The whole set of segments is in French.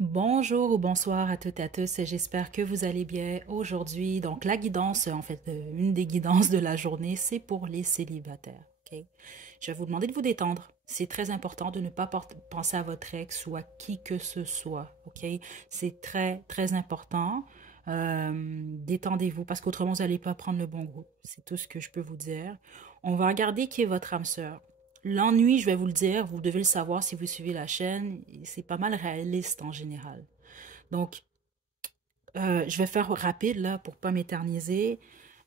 Bonjour ou bonsoir à toutes et à tous, j'espère que vous allez bien aujourd'hui. Donc la guidance, une des guidances de la journée, c'est pour les célibataires. Ok. Je vais vous demander de vous détendre. C'est très important de ne pas penser à votre ex ou à qui que ce soit. Ok. C'est très très important. Détendez-vous parce qu'autrement vous n'allez pas prendre le bon groupe. C'est tout ce que je peux vous dire. On va regarder qui est votre âme sœur. L'ennui, je vais vous le dire, vous devez le savoir si vous suivez la chaîne, c'est pas mal réaliste en général. Donc, je vais faire rapide là pour pas m'éterniser.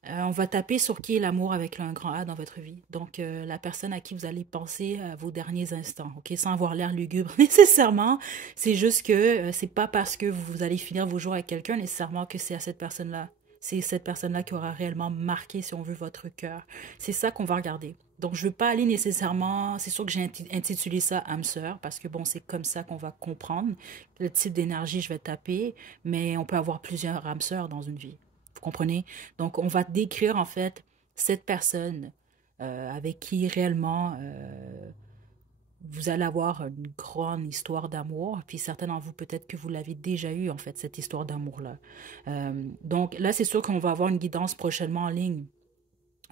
On va taper sur qui est l'amour avec un grand A dans votre vie. Donc, la personne à qui vous allez penser à vos derniers instants, ok, sans avoir l'air lugubre nécessairement. C'est juste que c'est pas parce que vous allez finir vos jours avec quelqu'un nécessairement que c'est à cette personne-là. C'est cette personne-là qui aura réellement marqué, si on veut, votre cœur. C'est ça qu'on va regarder. Donc, je veux pas aller nécessairement. C'est sûr que j'ai intitulé ça âme sœur parce que bon, c'est comme ça qu'on va comprendre le type d'énergie je vais taper, mais on peut avoir plusieurs âmes sœurs dans une vie. Vous comprenez? Donc, on va décrire en fait cette personne avec qui réellement vous allez avoir une grande histoire d'amour. Puis certains d'entre vous, peut-être que vous l'avez déjà eu en fait, cette histoire d'amour-là. Donc là, c'est sûr qu'on va avoir une guidance prochainement en ligne.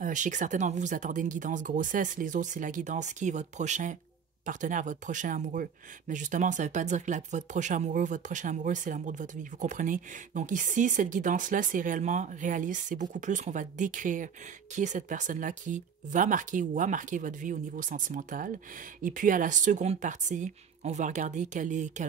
Je sais que certains d'entre vous, vous attendez une guidance grossesse. Les autres, c'est la guidance qui est votre prochain partenaire, votre prochain amoureux. Mais justement, ça ne veut pas dire que votre prochain amoureux, c'est l'amour de votre vie. Vous comprenez? Donc ici, cette guidance-là, c'est réellement réaliste. C'est beaucoup plus qu'on va décrire qui est cette personne-là qui va marquer ou a marqué votre vie au niveau sentimental. Et puis à la seconde partie, on va regarder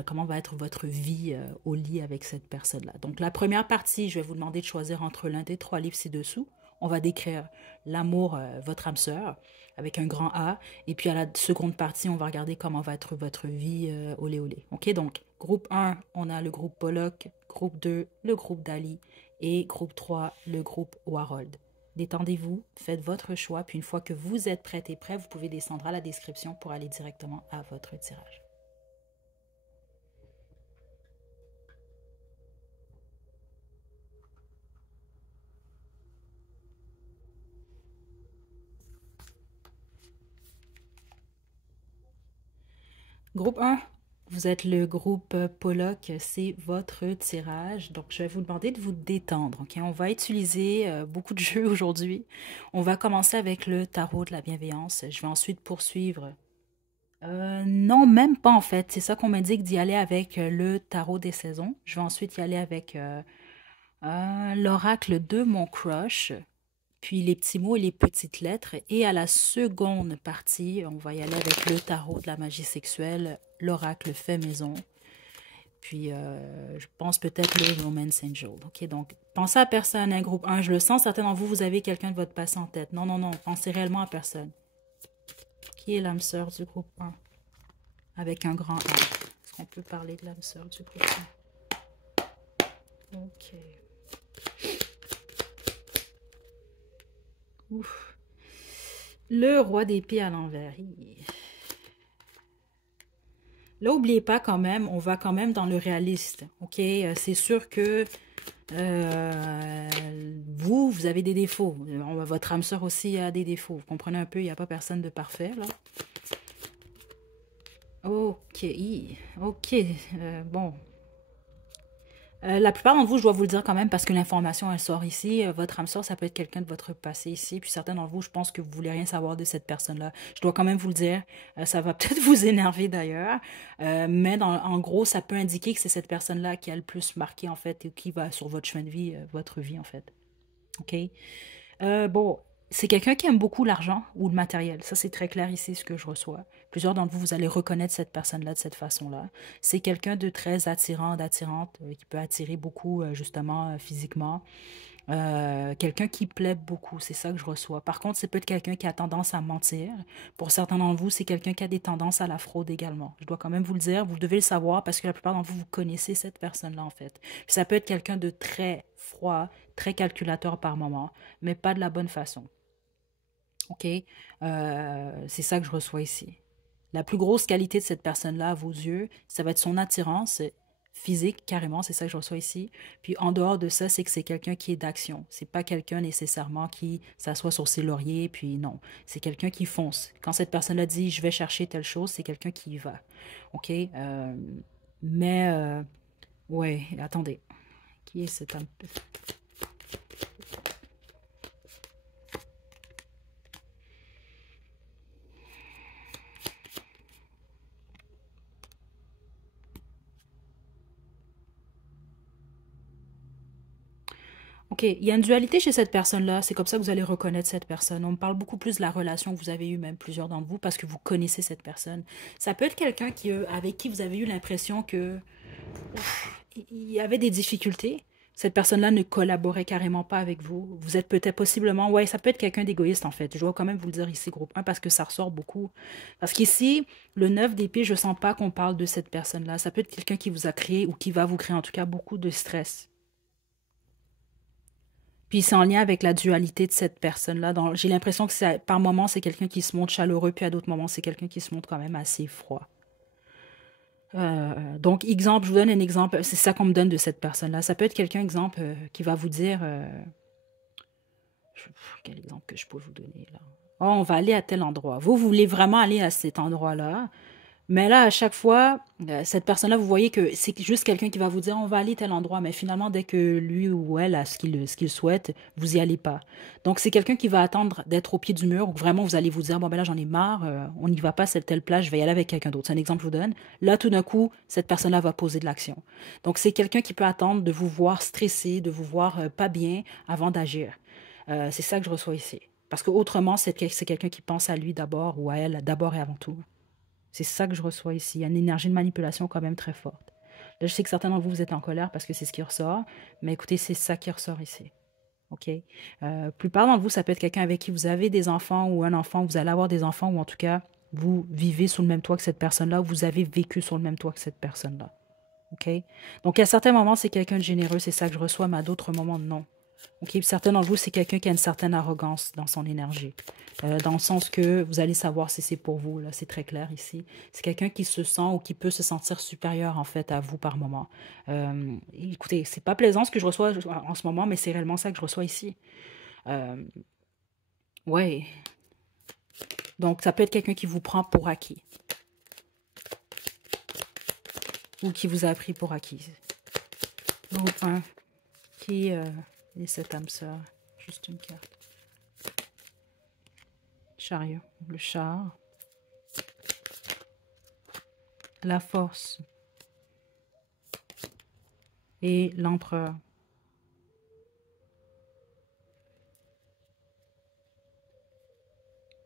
comment va être votre vie au lit avec cette personne-là. Donc la première partie, je vais vous demander de choisir entre l'un des trois livres ci-dessous. On va décrire l'amour, votre âme sœur, avec un grand A. Et puis à la seconde partie, on va regarder comment va être votre vie olé olé. OK, donc groupe 1, on a le groupe Pollock, groupe 2, le groupe Dali, et groupe 3, le groupe Warold. Détendez-vous, faites votre choix, puis une fois que vous êtes prête et prêt, vous pouvez descendre à la description pour aller directement à votre tirage. Groupe 1, vous êtes le groupe Pollock, c'est votre tirage. Donc, je vais vous demander de vous détendre. Ok, on va utiliser beaucoup de jeux aujourd'hui. On va commencer avec le tarot de la bienveillance. Je vais ensuite poursuivre. Non, même pas en fait. C'est ça qu'on m'indique d'y aller avec le tarot des saisons. Je vais ensuite y aller avec l'oracle de mon crush, puis les petits mots et les petites lettres. Et à la seconde partie, on va y aller avec le tarot de la magie sexuelle, l'oracle fait maison. Puis, je pense peut-être le Romance Angel. OK, donc, pensez à personne, un groupe 1. Je le sens, certains d'entre vous, vous avez quelqu'un de votre passé en tête. Non, non, non, pensez réellement à personne. Qui est l'âme sœur du groupe 1? Avec un grand A. Est-ce qu'on peut parler de l'âme sœur du groupe 1? OK. Ouf. Le roi d'épée à l'envers. Là, n'oubliez pas quand même, on va quand même dans le réaliste. OK? C'est sûr que vous avez des défauts. Votre âme sœur aussi a des défauts. Vous comprenez un peu, il n'y a pas personne de parfait, là. OK. OK. Bon. La plupart d'entre vous, je dois vous le dire quand même, parce que l'information, elle sort ici. Votre âme sœur, ça peut être quelqu'un de votre passé ici. Puis certains d'entre vous, je pense que vous voulez rien savoir de cette personne-là. Je dois quand même vous le dire. Ça va peut-être vous énerver d'ailleurs. Mais en gros, ça peut indiquer que c'est cette personne-là qui a le plus marqué, en fait, et qui va sur votre chemin de vie, votre vie, en fait. OK? Bon, c'est quelqu'un qui aime beaucoup l'argent ou le matériel. Ça, c'est très clair ici, ce que je reçois. Plusieurs d'entre vous, vous allez reconnaître cette personne-là de cette façon-là. C'est quelqu'un de très attirant, d'attirante, qui peut attirer beaucoup, justement, physiquement. Quelqu'un qui plaît beaucoup, c'est ça que je reçois. Par contre, c'est peut-être quelqu'un qui a tendance à mentir. Pour certains d'entre vous, c'est quelqu'un qui a des tendances à la fraude également. Je dois quand même vous le dire, vous devez le savoir parce que la plupart d'entre vous, vous connaissez cette personne-là en fait. Puis ça peut être quelqu'un de très froid, très calculateur par moment, mais pas de la bonne façon. OK? C'est ça que je reçois ici. La plus grosse qualité de cette personne-là, à vos yeux, ça va être son attirance physique, carrément, c'est ça que je reçois ici. Puis en dehors de ça, c'est que c'est quelqu'un qui est d'action. C'est pas quelqu'un nécessairement qui s'assoit sur ses lauriers, puis non. C'est quelqu'un qui fonce. Quand cette personne-là dit « je vais chercher telle chose », c'est quelqu'un qui y va. OK? Mais Ouais, attendez. Qui est cet homme? Ok, il y a une dualité chez cette personne-là. C'est comme ça que vous allez reconnaître cette personne. On me parle beaucoup plus de la relation que vous avez eue, même plusieurs d'entre vous, parce que vous connaissez cette personne. Ça peut être quelqu'un qui, avec qui vous avez eu l'impression que il y avait des difficultés. Cette personne-là ne collaborait carrément pas avec vous. Vous êtes peut-être possiblement, ouais, ça peut être quelqu'un d'égoïste en fait. Je dois quand même vous le dire ici, groupe un, parce que ça ressort beaucoup. Parce qu'ici, le 9 d'épée, je sens pas qu'on parle de cette personne-là. Ça peut être quelqu'un qui vous a créé ou qui va vous créer en tout cas beaucoup de stress. Puis c'est en lien avec la dualité de cette personne-là. J'ai l'impression que par moments, c'est quelqu'un qui se montre chaleureux, puis à d'autres moments, c'est quelqu'un qui se montre quand même assez froid. Donc, exemple, je vous donne un exemple, c'est ça qu'on me donne de cette personne-là. Ça peut être quelqu'un, exemple, qui va vous dire, quel exemple que je peux vous donner là? Oh, on va aller à tel endroit. Vous voulez vraiment aller à cet endroit-là, mais là, à chaque fois, cette personne-là, vous voyez que c'est juste quelqu'un qui va vous dire on va aller à tel endroit, mais finalement, dès que lui ou elle a ce qu'il souhaite, vous y allez pas. Donc, c'est quelqu'un qui va attendre d'être au pied du mur, ou vraiment vous allez vous dire bon, ben là, j'en ai marre, on n'y va pas à cette telle plage, je vais y aller avec quelqu'un d'autre. C'est un exemple que je vous donne. Là, tout d'un coup, cette personne-là va poser de l'action. Donc, c'est quelqu'un qui peut attendre de vous voir stressé, de vous voir pas bien avant d'agir. C'est ça que je reçois ici. Parce que autrement, c'est quelqu'un qui pense à lui d'abord ou à elle d'abord et avant tout. C'est ça que je reçois ici. Il y a une énergie de manipulation quand même très forte. Là, je sais que certains d'entre vous, vous êtes en colère parce que c'est ce qui ressort, mais écoutez, c'est ça qui ressort ici. OK? Plupart d'entre vous, ça peut être quelqu'un avec qui vous avez des enfants ou un enfant, vous allez avoir des enfants, ou en tout cas, vous vivez sous le même toit que cette personne-là, ou vous avez vécu sur le même toit que cette personne-là. OK? Donc, à certains moments, c'est quelqu'un de généreux, c'est ça que je reçois, mais à d'autres moments, non. OK? Certains d'entre vous, c'est quelqu'un qui a une certaine arrogance dans son énergie. Dans le sens que vous allez savoir si c'est pour vous, là, c'est très clair ici. C'est quelqu'un qui se sent ou qui peut se sentir supérieur, en fait, à vous par moment. Écoutez, c'est pas plaisant ce que je reçois en ce moment, mais c'est réellement ça que je reçois ici. Euh, ouais. Donc, ça peut être quelqu'un qui vous prend pour acquis ou qui vous a pris pour acquis. Groupe 1, qui est cette âme sœur? Juste une carte. Chariot, le char. La force et l'empereur.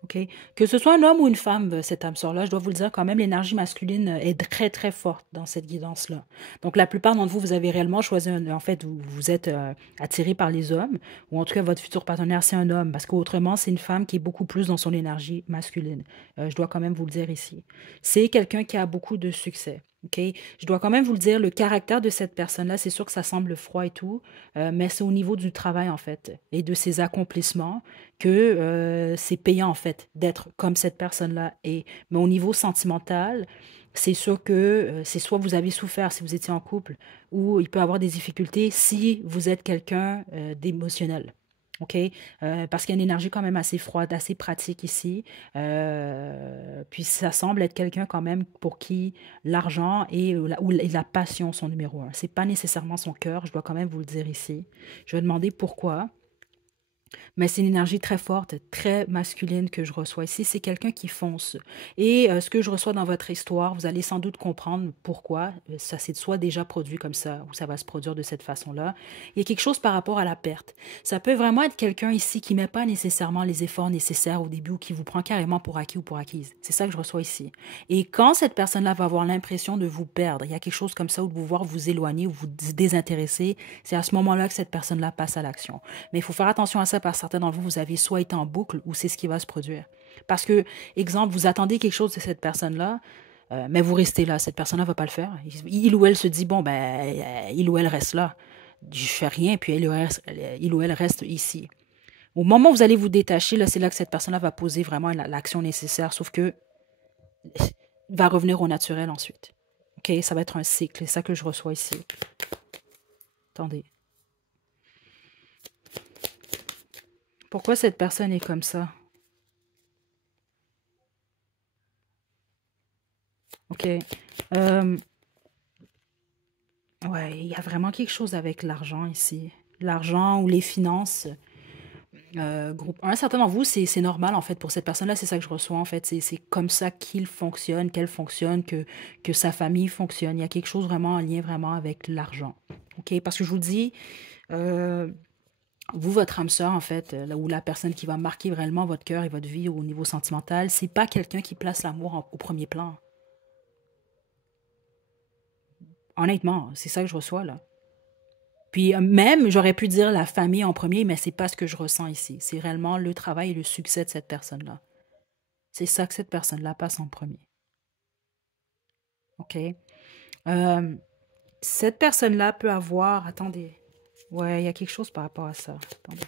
OK? Que ce soit un homme ou une femme, cette âme sœur-là, je dois vous le dire quand même, l'énergie masculine est très, très forte dans cette guidance-là. Donc, la plupart d'entre vous, vous avez réellement choisi en fait, vous êtes attiré par les hommes, ou en tout cas, votre futur partenaire, c'est un homme, parce qu'autrement, c'est une femme qui est beaucoup plus dans son énergie masculine. Je dois quand même vous le dire ici. C'est quelqu'un qui a beaucoup de succès. OK? Je dois quand même vous le dire, le caractère de cette personne-là, c'est sûr que ça semble froid et tout, mais c'est au niveau du travail, en fait, et de ses accomplissements que c'est payant en fait d'être comme cette personne-là est. Mais au niveau sentimental, c'est sûr que c'est soit vous avez souffert si vous étiez en couple, ou il peut y avoir des difficultés si vous êtes quelqu'un d'émotionnel. OK? Parce qu'il y a une énergie quand même assez froide, assez pratique ici. Puis ça semble être quelqu'un quand même pour qui l'argent et la passion sont numéro un. C'est pas nécessairement son cœur, je dois quand même vous le dire ici. Je vais demander pourquoi. Mais c'est une énergie très forte, très masculine que je reçois ici. C'est quelqu'un qui fonce. Et ce que je reçois dans votre histoire, vous allez sans doute comprendre pourquoi ça s'est soit déjà produit comme ça ou ça va se produire de cette façon-là. Il y a quelque chose par rapport à la perte. Ça peut vraiment être quelqu'un ici qui ne met pas nécessairement les efforts nécessaires au début ou qui vous prend carrément pour acquis ou pour acquise. C'est ça que je reçois ici. Et quand cette personne-là va avoir l'impression de vous perdre, il y a quelque chose comme ça ou de vous voir vous éloigner ou vous désintéresser, c'est à ce moment-là que cette personne-là passe à l'action. Mais il faut faire attention à ça parce que certains d'entre vous, vous avez soit été en boucle ou c'est ce qui va se produire. Parce que, exemple, vous attendez quelque chose de cette personne-là, mais vous restez là. Cette personne-là ne va pas le faire. Il ou elle se dit, bon, ben, il ou elle reste là. Je fais rien, puis il ou elle reste ici. Au moment où vous allez vous détacher, là, c'est là que cette personne-là va poser vraiment l'action nécessaire, sauf que va revenir au naturel ensuite. OK? Ça va être un cycle. C'est ça que je reçois ici. Attendez. Pourquoi cette personne est comme ça? OK. Ouais, il y a vraiment quelque chose avec l'argent ici. L'argent ou les finances. Groupe un, certains d'entre vous, c'est normal en fait pour cette personne-là, c'est ça que je reçois en fait. C'est comme ça qu'il fonctionne, qu'elle fonctionne, que sa famille fonctionne. Il y a quelque chose vraiment en lien vraiment avec l'argent. OK? Parce que je vous dis, euh, vous, votre âme sœur, en fait, là où la personne qui va marquer réellement votre cœur et votre vie au niveau sentimental, c'est pas quelqu'un qui place l'amour au premier plan. Honnêtement, c'est ça que je reçois là. Puis même, j'aurais pu dire la famille en premier, mais c'est pas ce que je ressens ici. C'est réellement le travail et le succès de cette personne-là. C'est ça que cette personne-là passe en premier. OK? Euh, cette personne-là peut avoir... Attendez. Ouais, il y a quelque chose par rapport à ça. Attendez.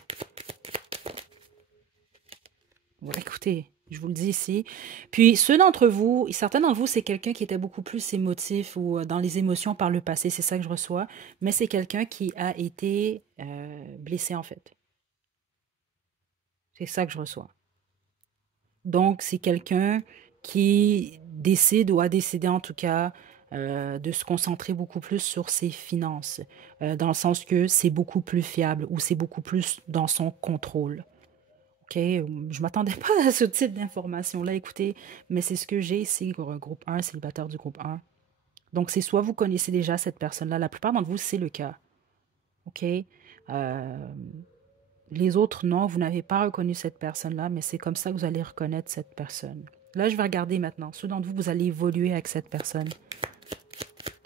Ouais, écoutez, je vous le dis ici. Puis ceux d'entre vous, certains d'entre vous, c'est quelqu'un qui était beaucoup plus émotif ou dans les émotions par le passé, c'est ça que je reçois, mais c'est quelqu'un qui a été blessé en fait. C'est ça que je reçois. Donc, c'est quelqu'un qui décide ou a décidé en tout cas de se concentrer beaucoup plus sur ses finances, dans le sens que c'est beaucoup plus fiable ou c'est beaucoup plus dans son contrôle. OK? Je m'attendais pas à ce type d'information-là, écoutez, mais c'est ce que j'ai ici, groupe un, célibataire du groupe un. Donc, c'est soit vous connaissez déjà cette personne-là, la plupart d'entre vous, c'est le cas. OK? Euh, les autres, non, vous n'avez pas reconnu cette personne-là, mais c'est comme ça que vous allez reconnaître cette personne. Là, je vais regarder maintenant. Ceux d'entre vous, vous allez évoluer avec cette personne.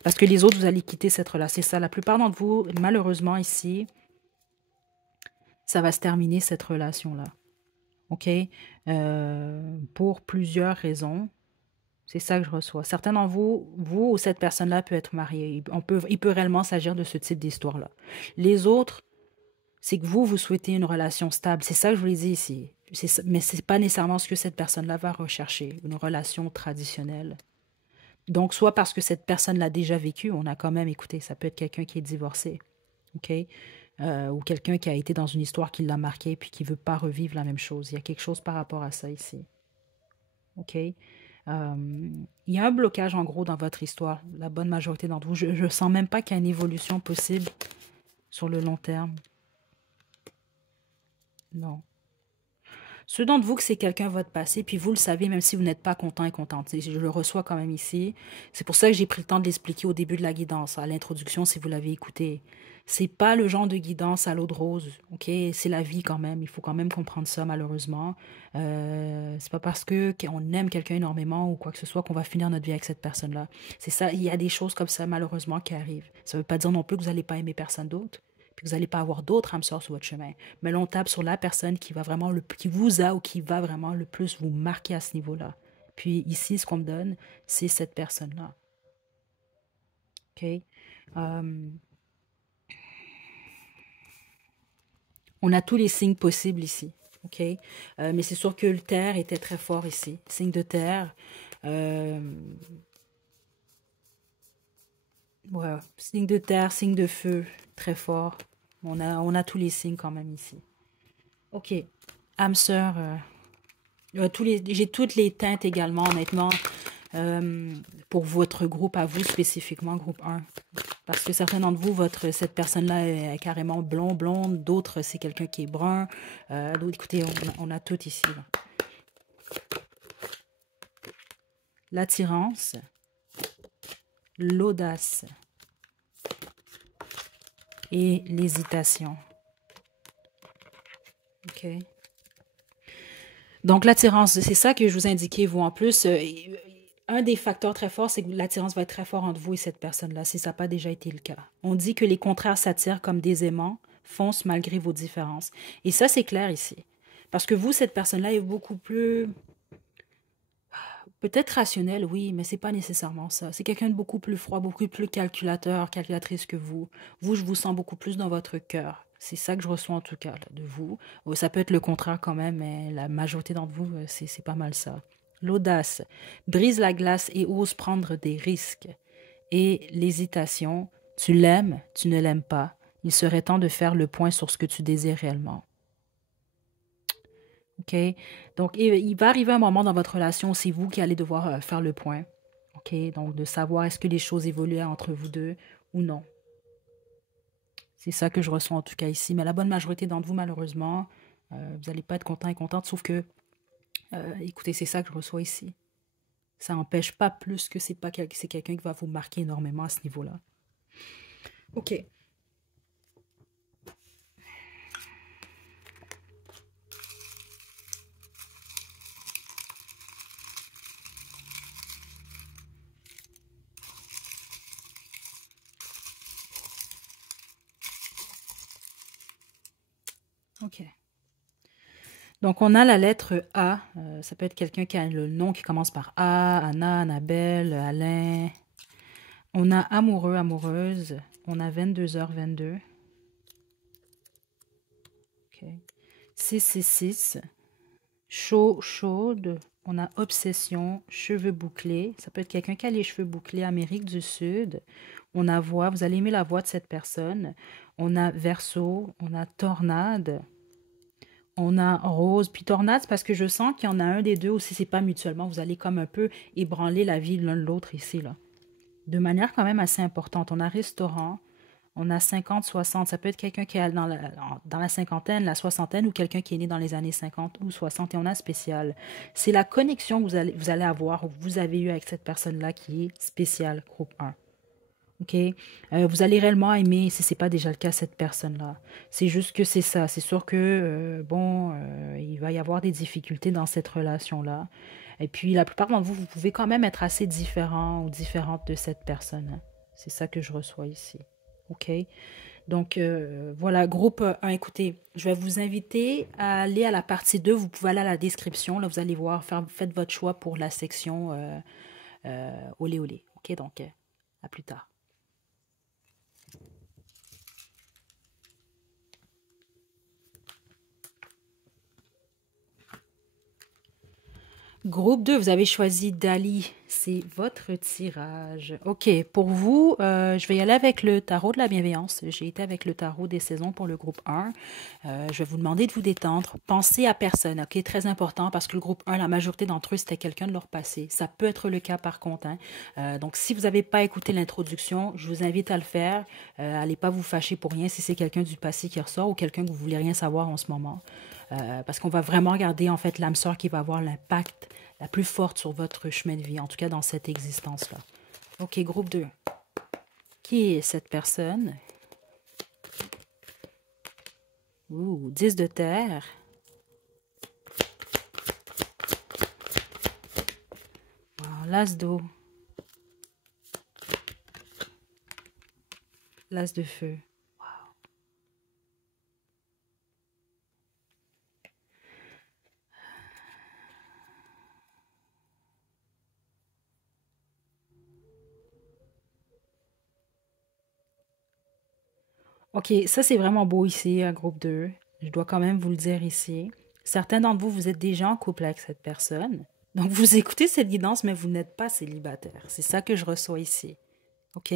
Parce que les autres, vous allez quitter cette relation. C'est ça. La plupart d'entre vous, malheureusement, ici, ça va se terminer, cette relation-là. OK? Pour plusieurs raisons. C'est ça que je reçois. Certains d'entre vous, vous ou cette personne-là peut être mariée. Il peut réellement s'agir de ce type d'histoire-là. Les autres, c'est que vous souhaitez une relation stable. C'est ça que je vous l'ai dit ici. Mais ce n'est pas nécessairement ce que cette personne-là va rechercher, une relation traditionnelle. Donc, soit parce que cette personne l'a déjà vécu, on a quand même, écoutez, ça peut être quelqu'un qui est divorcé, OK? Ou quelqu'un qui a été dans une histoire qui l'a marqué puis qui ne veut pas revivre la même chose. Il y a quelque chose par rapport à ça ici, OK? Il y a un blocage, en gros, dans votre histoire. La bonne majorité d'entre vous, je ne sens même pas qu'il y a une évolution possible sur le long terme. Non. Ceux d'entre vous que c'est quelqu'un votre passé, puis vous le savez, même si vous n'êtes pas content et contente. Je le reçois quand même ici. C'est pour ça que j'ai pris le temps de l'expliquer au début de la guidance, à l'introduction, si vous l'avez écouté. C'est pas le genre de guidance à l'eau de rose, ok? C'est la vie quand même. Il faut quand même comprendre ça, malheureusement. C'est pas parce que qu'on aime quelqu'un énormément ou quoi que ce soit qu'on va finir notre vie avec cette personne-là. C'est ça. Il y a des choses comme ça, malheureusement, qui arrivent. Ça veut pas dire non plus que vous n'allez pas aimer personne d'autre, puis que vous n'allez pas avoir d'autres âmes sœurs sur votre chemin. Mais là, on tape sur la personne qui va vraiment qui vous a ou qui va vraiment le plus vous marquer à ce niveau-là. Puis ici, ce qu'on me donne, c'est cette personne-là. OK? Euh, on a tous les signes possibles ici. OK? Mais c'est sûr que le terre était très fort ici. Signe de terre. Euh, ouais, signe de terre, signe de feu, très fort. On a tous les signes quand même ici. OK. Âme sœur, j'ai toutes les teintes également, honnêtement, euh, pour votre groupe à vous spécifiquement, groupe un. Parce que certains d'entre vous, cette personne-là est carrément blonde, d'autres, c'est quelqu'un qui est brun. D'autres, écoutez, on a tout ici, là. L'attirance, l'audace et l'hésitation. OK? Donc, l'attirance, c'est ça que je vous indiquais, vous. En plus, un des facteurs très forts, c'est que l'attirance va être très forte entre vous et cette personne-là, si ça n'a pas déjà été le cas. On dit que les contraires s'attirent comme des aimants, foncent malgré vos différences. Et ça, c'est clair ici. Parce que vous, cette personne-là est beaucoup plus, peut-être rationnelle, oui, mais c'est pas nécessairement ça. C'est quelqu'un de beaucoup plus froid, beaucoup plus calculatrice que vous. Vous, je vous sens beaucoup plus dans votre cœur. C'est ça que je reçois en tout cas là, de vous. Ça peut être le contraire quand même, mais la majorité d'entre vous, c'est pas mal ça. L'audace brise la glace et ose prendre des risques. Et l'hésitation, tu l'aimes, tu ne l'aimes pas. Il serait temps de faire le point sur ce que tu désires réellement. OK? Donc, il va arriver un moment dans votre relation où c'est vous qui allez devoir faire le point. OK? Donc, de savoir est-ce que les choses évoluent entre vous deux ou non. C'est ça que je ressens en tout cas ici. Mais la bonne majorité d'entre vous, malheureusement, vous n'allez pas être content et contente, sauf que, écoutez, c'est ça que je reçois ici. Ça n'empêche pas plus que c'est quelqu'un qui va vous marquer énormément à ce niveau-là. OK. OK. Donc, on a la lettre A. Ça peut être quelqu'un qui a le nom qui commence par A, Anna, Annabelle, Alain. On a amoureux, amoureuse. On a 22h22. OK. 666. Chaud, chaude. On a obsession, cheveux bouclés. Ça peut être quelqu'un qui a les cheveux bouclés, Amérique du Sud. On a voix. Vous allez aimer la voix de cette personne. On a verso. On a tornade. On a rose, puis tornade, parce que je sens qu'il y en a un des deux, ou si c'est pas mutuellement, vous allez comme un peu ébranler la vie de l'un de l'autre ici, là. De manière quand même assez importante. On a restaurant, on a 50-60. Ça peut être quelqu'un qui est dans la cinquantaine, la soixantaine, ou quelqu'un qui est né dans les années 50 ou 60, et on a spécial. C'est la connexion que vous allez avoir, ou que vous avez eu avec cette personne-là qui est spéciale, groupe 1. OK? Vous allez réellement aimer, si ce n'est pas déjà le cas, cette personne-là. C'est juste que c'est ça. C'est sûr que, il va y avoir des difficultés dans cette relation-là. Et puis, la plupart d'entre vous, vous pouvez quand même être assez différent ou différente de cette personne, hein. C'est ça que je reçois ici. OK? Donc, voilà, groupe 1, écoutez, je vais vous inviter à aller à la partie 2. Vous pouvez aller à la description. Là, vous allez voir, faites votre choix pour la section olé olé. OK? Donc, à plus tard. Groupe 2, vous avez choisi Dali. C'est votre tirage. OK, pour vous, je vais y aller avec le tarot de la bienveillance. J'ai été avec le tarot des saisons pour le groupe 1. Je vais vous demander de vous détendre. Pensez à personne, OK? Très important parce que le groupe 1, la majorité d'entre eux, c'était quelqu'un de leur passé. Ça peut être le cas par contre, hein. Donc, si vous n'avez pas écouté l'introduction, je vous invite à le faire. Allez pas vous fâcher pour rien si c'est quelqu'un du passé qui ressort ou quelqu'un que vous voulez rien savoir en ce moment. Parce qu'on va vraiment regarder en fait l'âme sœur qui va avoir l'impact la plus forte sur votre chemin de vie, en tout cas dans cette existence-là. OK, groupe 2. Qui est cette personne? Ouh, 10 de terre. Wow, l'as d'eau. L'as de feu. OK, ça c'est vraiment beau ici, un groupe 2. Je dois quand même vous le dire ici. Certains d'entre vous, vous êtes déjà en couple avec cette personne. Donc vous écoutez cette guidance, mais vous n'êtes pas célibataire. C'est ça que je reçois ici. OK?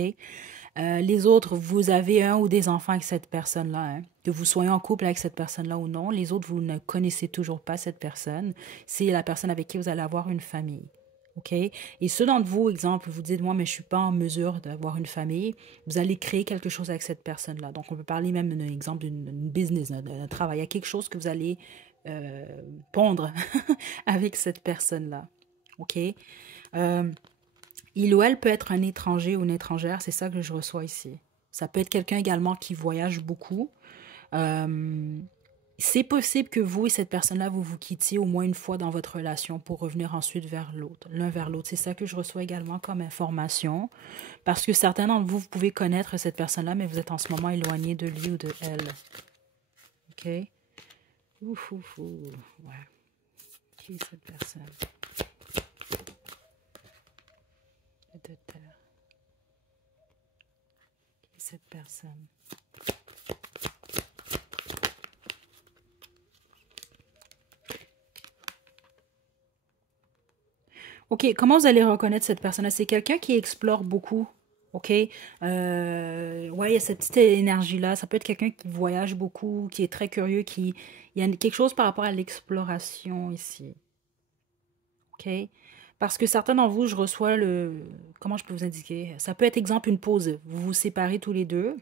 Les autres, vous avez un ou des enfants avec cette personne-là, hein. Que vous soyez en couple avec cette personne-là ou non. Les autres, vous ne connaissez toujours pas cette personne. C'est la personne avec qui vous allez avoir une famille. OK? Et ceux d'entre vous, exemple, vous dites, moi, mais je ne suis pas en mesure d'avoir une famille. Vous allez créer quelque chose avec cette personne-là. Donc, on peut parler même d'un exemple d'une business, d'un travail. Il y a quelque chose que vous allez euh, pondre avec cette personne-là. OK? Euh, il ou elle peut être un étranger ou une étrangère, c'est ça que je reçois ici. Ça peut être quelqu'un également qui voyage beaucoup. Euh, c'est possible que vous et cette personne-là, vous vous quittiez au moins une fois dans votre relation pour revenir ensuite vers l'autre, l'un vers l'autre. C'est ça que je reçois également comme information. Parce que certains d'entre vous, vous pouvez connaître cette personne-là, mais vous êtes en ce moment éloigné de lui ou de elle. OK? Ouf, ouf, ouf. Ouais. Qui est cette personne? De terre. Qui est cette personne? OK, comment vous allez reconnaître cette personne-là? C'est quelqu'un qui explore beaucoup. OK? Ouais, il y a cette petite énergie-là. Ça peut être quelqu'un qui voyage beaucoup, qui est très curieux, qui... Il y a quelque chose par rapport à l'exploration ici. OK? Parce que certains d'entre vous, je reçois le... Comment je peux vous indiquer? Ça peut être, exemple, une pause. Vous vous séparez tous les deux.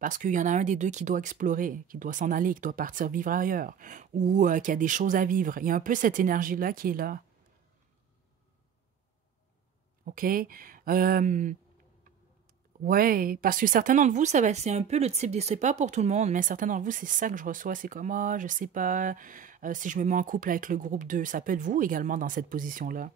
Parce qu'il y en a un des deux qui doit explorer, qui doit s'en aller, qui doit partir vivre ailleurs, ou qui a des choses à vivre. Il y a un peu cette énergie-là qui est là. OK? Euh, ouais, parce que certains d'entre vous, c'est un peu le type c'est pas pour tout le monde, mais certains d'entre vous, c'est ça que je reçois. C'est comme, ah, je sais pas si je me mets en couple avec le groupe 2. Ça peut être vous également dans cette position-là.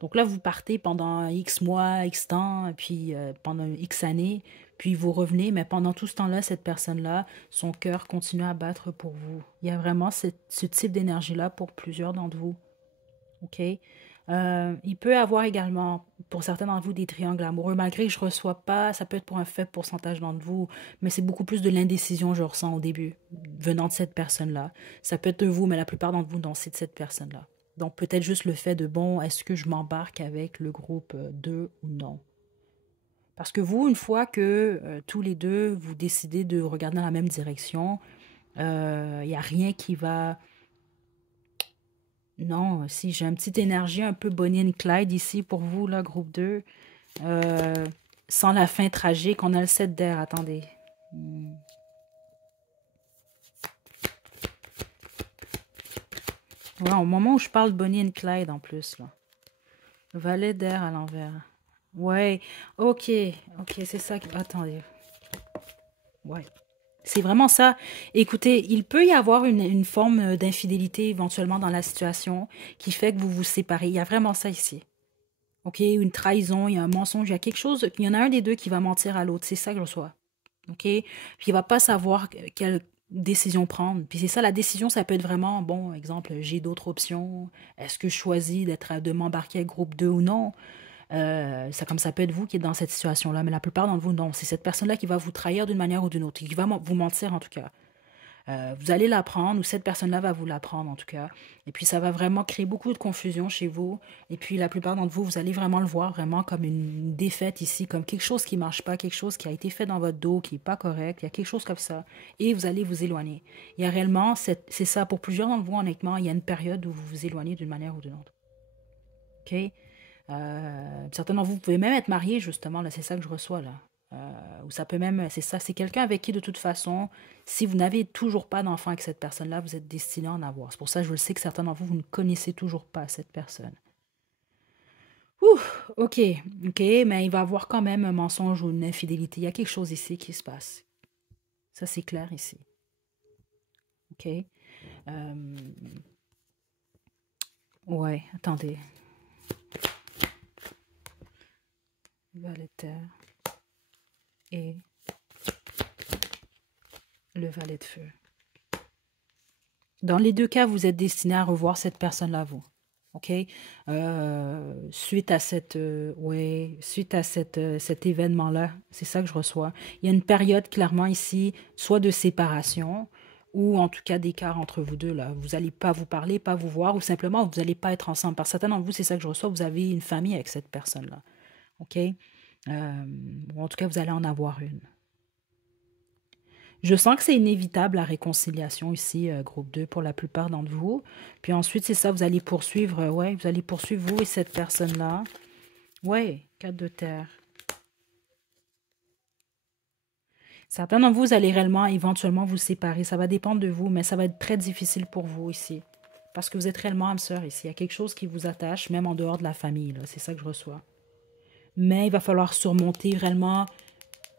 Donc là, vous partez pendant X mois, X temps, et puis pendant X années, puis vous revenez, mais pendant tout ce temps-là, cette personne-là, son cœur continue à battre pour vous. Il y a vraiment ce type d'énergie-là pour plusieurs d'entre vous. OK? Il peut y avoir également, pour certains d'entre vous, des triangles amoureux, malgré que je ne reçois pas, ça peut être pour un faible pourcentage d'entre vous, mais c'est beaucoup plus de l'indécision que je ressens au début, venant de cette personne-là. Ça peut être de vous, mais la plupart d'entre vous, non, c'est de cette personne-là. Donc peut-être juste le fait de, bon, est-ce que je m'embarque avec le groupe 2 ou non? Parce que vous, une fois que tous les deux, vous décidez de regarder dans la même direction, il n'y a rien qui va. Non, si j'ai une petite énergie un peu Bonnie and Clyde ici pour vous, là, groupe 2. Euh, Sans la fin tragique, on a le 7 d'air, attendez. Ouais, au moment où je parle de Bonnie and Clyde en plus, là. Valet d'air à l'envers. Ouais, ok, ok, c'est ça. Attendez. Ouais. C'est vraiment ça. Écoutez, il peut y avoir une forme d'infidélité éventuellement dans la situation qui fait que vous vous séparez. Il y a vraiment ça ici. OK? Une trahison, il y a un mensonge, il y a quelque chose. Il y en a un des deux qui va mentir à l'autre. C'est ça que je reçois. OK? Puis il va pas savoir quelle décision prendre. Puis c'est ça, la décision, ça peut être vraiment, bon, exemple, j'ai d'autres options. Est-ce que je choisis de m'embarquer avec groupe 2 ou non? Ça, comme ça peut être vous qui êtes dans cette situation-là, mais la plupart d'entre vous, non. C'est cette personne-là qui va vous trahir d'une manière ou d'une autre, qui va vous mentir en tout cas. Vous allez l'apprendre, ou cette personne-là va vous l'apprendre en tout cas. Et puis ça va vraiment créer beaucoup de confusion chez vous. Et puis la plupart d'entre vous, vous allez vraiment le voir vraiment comme une défaite ici, comme quelque chose qui marche pas, quelque chose qui a été fait dans votre dos, qui est pas correct. Il y a quelque chose comme ça. Et vous allez vous éloigner. Il y a réellement, c'est ça, pour plusieurs d'entre vous, honnêtement, il y a une période où vous vous éloignez d'une manière ou d'une autre. OK? Certains d'entre vous pouvez même être mariés, justement, là, c'est ça que je reçois, là. Ou ça peut même, c'est ça, c'est quelqu'un avec qui, de toute façon, si vous n'avez toujours pas d'enfant avec cette personne-là, vous êtes destiné à en avoir. C'est pour ça que je le sais que certains d'entre vous, vous ne connaissez toujours pas cette personne. Ouh, ok, ok, mais il va y avoir quand même un mensonge ou une infidélité. Il y a quelque chose ici qui se passe. Ça, c'est clair ici. Ok? Euh, ouais, attendez. Valet de terre et le valet de feu. Dans les deux cas, vous êtes destiné à revoir cette personne-là, vous. OK? Suite à ouais, suite à cet événement-là, c'est ça que je reçois. Il y a une période clairement ici, soit de séparation, ou en tout cas d'écart entre vous deux, là. Vous n'allez pas vous parler, pas vous voir, ou simplement vous n'allez pas être ensemble. Par certains d'entre vous, c'est ça que je reçois, vous avez une famille avec cette personne-là. OK? Ou en tout cas, vous allez en avoir une. Je sens que c'est inévitable la réconciliation ici, groupe 2 pour la plupart d'entre vous. Puis ensuite, c'est ça, vous allez poursuivre, ouais, vous allez poursuivre vous et cette personne-là. Ouais, 4 de terre. Certains d'entre vous, vous allez réellement, éventuellement vous séparer. Ça va dépendre de vous, mais ça va être très difficile pour vous ici. Parce que vous êtes réellement âme sœur ici. Il y a quelque chose qui vous attache, même en dehors de la famille, là. C'est ça que je reçois. Mais il va falloir surmonter réellement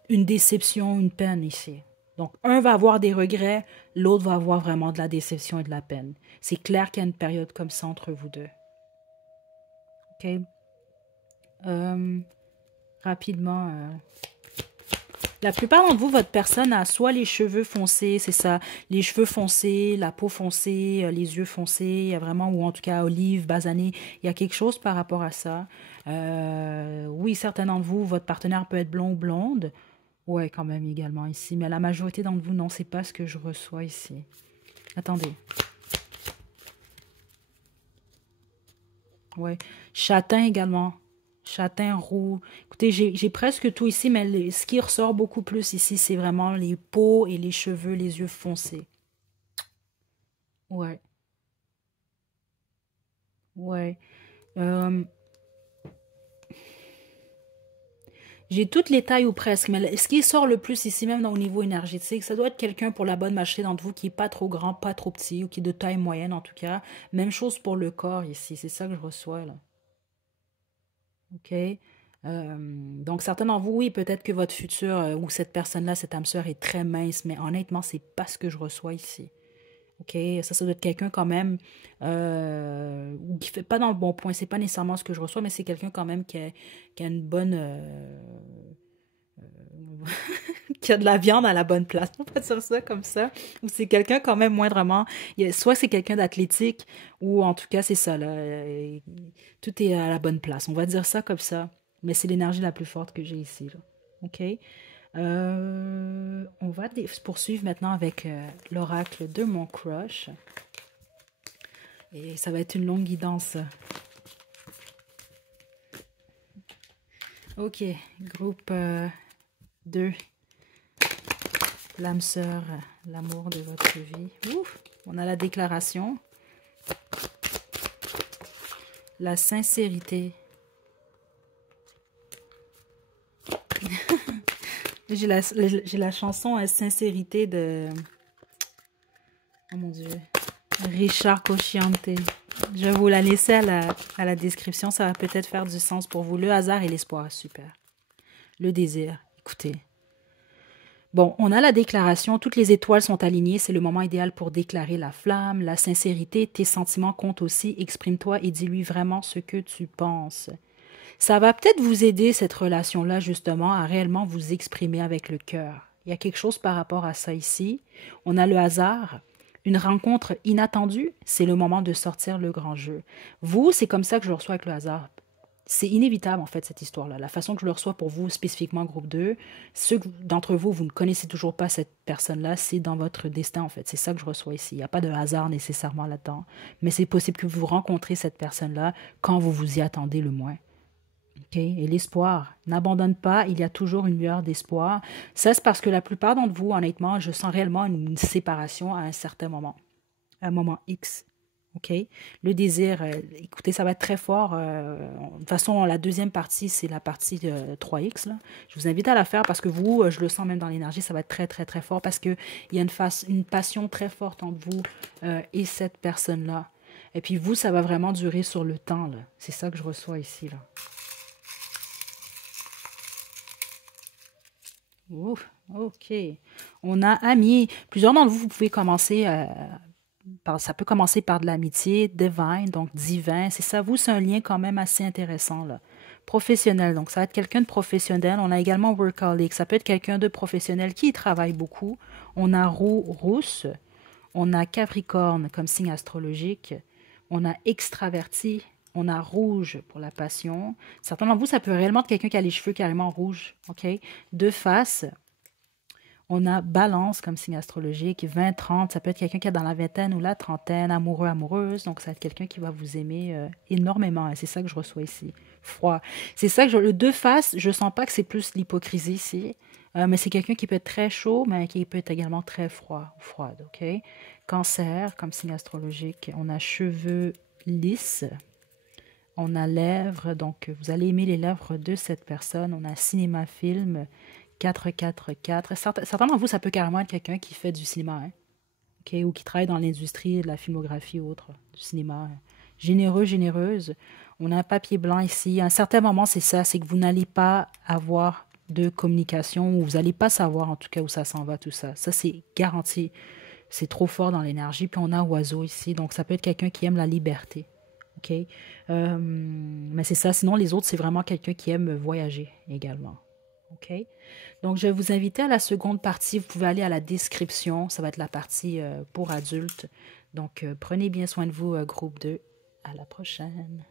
une déception, une peine ici. Donc, un va avoir des regrets, l'autre va avoir vraiment de la déception et de la peine. C'est clair qu'il y a une période comme ça entre vous deux. OK? Euh, rapidement. La plupart d'entre vous, votre personne a soit les cheveux foncés, c'est ça, les cheveux foncés, la peau foncée, les yeux foncés, il y a vraiment, ou en tout cas olive, basané, il y a quelque chose par rapport à ça. Oui, certains d'entre vous, votre partenaire peut être blond ou blonde. Ouais, quand même également ici. Mais la majorité d'entre vous, non, c'est pas ce que je reçois ici. Attendez. Ouais. Châtain également. Châtain roux. Écoutez, j'ai presque tout ici, mais ce qui ressort beaucoup plus ici, c'est vraiment les peaux et les cheveux, les yeux foncés. Ouais. Ouais. Euh, J'ai toutes les tailles ou presque, mais ce qui sort le plus ici, même au niveau énergétique, ça doit être quelqu'un pour la bonne majorité d'entre vous qui est pas trop grand, pas trop petit, ou qui est de taille moyenne en tout cas. Même chose pour le corps ici, c'est ça que je reçois là. OK? Donc, certains d'entre vous, oui, peut-être que votre futur ou cette personne-là, cette âme sœur est très mince, mais honnêtement, c'est pas ce que je reçois ici. OK? Ça doit être quelqu'un quand même ou qui fait pas dans le bon point. C'est pas nécessairement ce que je reçois, mais c'est quelqu'un quand même qui a une bonne. Qui a de la viande à la bonne place. On peut dire ça comme ça. Ou c'est quelqu'un quand même moindrement. Soit c'est quelqu'un d'athlétique, ou en tout cas, c'est ça, là. Tout est à la bonne place. On va dire ça comme ça. Mais c'est l'énergie la plus forte que j'ai ici, là. OK? On va poursuivre maintenant avec l'oracle de mon crush. Et ça va être une longue guidance. OK, groupe 2. L'âme sœur, l'amour de votre vie. Ouf, on a la déclaration. La sincérité. J'ai la chanson Sincérité de... Oh mon Dieu. Richard Cosciante. Je vais vous la laisser à la description. Ça va peut-être faire du sens pour vous. Le hasard et l'espoir. Super. Le désir. Écoutez. Bon, on a la déclaration. Toutes les étoiles sont alignées. C'est le moment idéal pour déclarer la flamme. La sincérité. Tes sentiments comptent aussi. Exprime-toi et dis-lui vraiment ce que tu penses. Ça va peut-être vous aider, cette relation-là, justement, à réellement vous exprimer avec le cœur. Il y a quelque chose par rapport à ça ici. On a le hasard. Une rencontre inattendue, c'est le moment de sortir le grand jeu. Vous, c'est comme ça que je le reçois avec le hasard. C'est inévitable, en fait, cette histoire-là. La façon que je le reçois pour vous, spécifiquement groupe 2, ceux d'entre vous, vous ne connaissez toujours pas cette personne-là, c'est dans votre destin, en fait. C'est ça que je reçois ici. Il n'y a pas de hasard nécessairement là-dedans. Mais c'est possible que vous rencontrez cette personne-là quand vous vous y attendez le moins. Okay? Et l'espoir, n'abandonne pas, il y a toujours une lueur d'espoir. Ça, c'est parce que la plupart d'entre vous, honnêtement, je sens réellement une séparation à un certain moment, à un moment X. OK? Le désir, écoutez, ça va être très fort. De toute façon, la deuxième partie, c'est la partie 3X. Là. Je vous invite à la faire parce que vous, je le sens même dans l'énergie, ça va être très, très, très fort parce qu'il y a une passion très forte entre vous et cette personne-là. Et puis vous, ça va vraiment durer sur le temps. C'est ça que je reçois ici. Là. Ouf, ok. On a amis. Plusieurs d'entre vous, vous pouvez commencer ça peut commencer par de l'amitié, divine, donc divin. C'est ça, vous, c'est un lien quand même assez intéressant, là. Professionnel, donc ça va être quelqu'un de professionnel. On a également workaholic, ça peut être quelqu'un de professionnel qui travaille beaucoup. On a roue rousse, on a capricorne comme signe astrologique, on a extraverti, on a rouge pour la passion. Certains d'entre vous, ça peut réellement être quelqu'un qui a les cheveux carrément rouges, ok? Deux faces, on a balance comme signe astrologique, 20-30, ça peut être quelqu'un qui est dans la vingtaine ou la trentaine, amoureux, amoureuse, donc ça va être quelqu'un qui va vous aimer énormément, et c'est ça que je reçois ici. Froid. C'est ça que le deux faces, je sens pas que c'est plus l'hypocrisie ici, mais c'est quelqu'un qui peut être très chaud, mais qui peut être également très froid ou froide, ok? Cancer comme signe astrologique, on a cheveux lisses, on a lèvres, donc vous allez aimer les lèvres de cette personne, on a cinéma, film, 4-4-4. Certains d'entre vous, ça peut carrément être quelqu'un qui fait du cinéma, hein, okay, ou qui travaille dans l'industrie de la filmographie ou autre, du cinéma. Généreux, généreuse. On a un papier blanc ici. À un certain moment, c'est ça, c'est que vous n'allez pas avoir de communication ou vous n'allez pas savoir en tout cas où ça s'en va, tout ça. Ça, c'est garanti. C'est trop fort dans l'énergie. Puis on a oiseau ici, donc ça peut être quelqu'un qui aime la liberté. OK? Mais c'est ça. Sinon, les autres, c'est vraiment quelqu'un qui aime voyager également. OK? Donc, je vais vous inviter à la seconde partie. Vous pouvez aller à la description. Ça va être la partie pour adultes. Donc, prenez bien soin de vous, groupe 2. À la prochaine.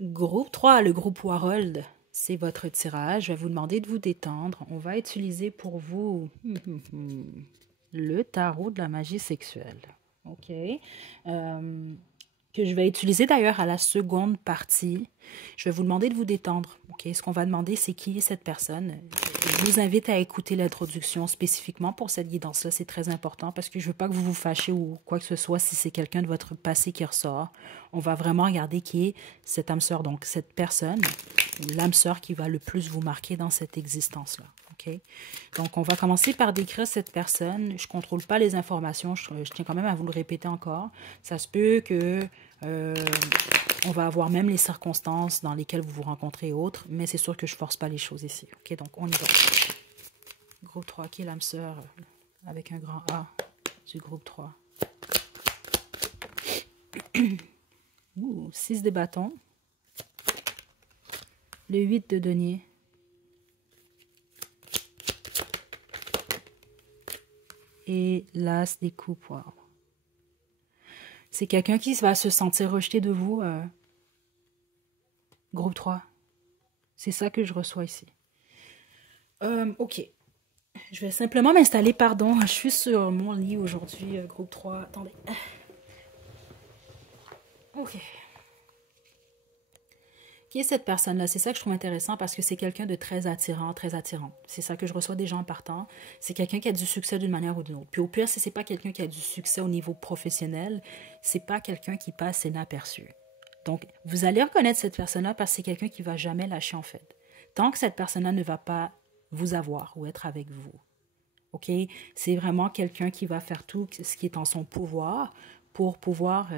Groupe 3, le groupe Warold. C'est votre tirage. Je vais vous demander de vous détendre. On va utiliser pour vous le tarot de la magie sexuelle. OK? Que je vais utiliser d'ailleurs à la seconde partie. Je vais vous demander de vous détendre. OK? Ce qu'on va demander, c'est qui est cette personne. Je vous invite à écouter l'introduction spécifiquement pour cette guidance-là. C'est très important parce que je ne veux pas que vous vous fâchez ou quoi que ce soit si c'est quelqu'un de votre passé qui ressort. On va vraiment regarder qui est cette âme sœur, donc cette personne, l'âme sœur qui va le plus vous marquer dans cette existence-là. Okay? Donc, on va commencer par décrire cette personne. Je ne contrôle pas les informations. Je tiens quand même à vous le répéter encore. Ça se peut que on va avoir même les circonstances dans lesquelles vous vous rencontrez et autres, mais c'est sûr que je ne force pas les choses ici. OK, donc on y va. Groupe 3, qui est l'âme sœur avec un grand A du groupe 3. 6 de bâton. Le 8 de denier. Et l'as des coupes poivre. C'est quelqu'un qui va se sentir rejeté de vous. Groupe 3. C'est ça que je reçois ici. OK. Je vais simplement m'installer, pardon. Je suis sur mon lit aujourd'hui, groupe 3. Attendez. OK. Qui est cette personne-là? C'est ça que je trouve intéressant parce que c'est quelqu'un de très attirant, très attirant. C'est ça que je reçois des gens en partant. C'est quelqu'un qui a du succès d'une manière ou d'une autre. Puis au pire, si c'est pas quelqu'un qui a du succès au niveau professionnel, c'est pas quelqu'un qui passe inaperçu. Donc, vous allez reconnaître cette personne-là parce que c'est quelqu'un qui va jamais lâcher en fait. Tant que cette personne-là ne va pas vous avoir ou être avec vous. OK? C'est vraiment quelqu'un qui va faire tout ce qui est en son pouvoir pour pouvoir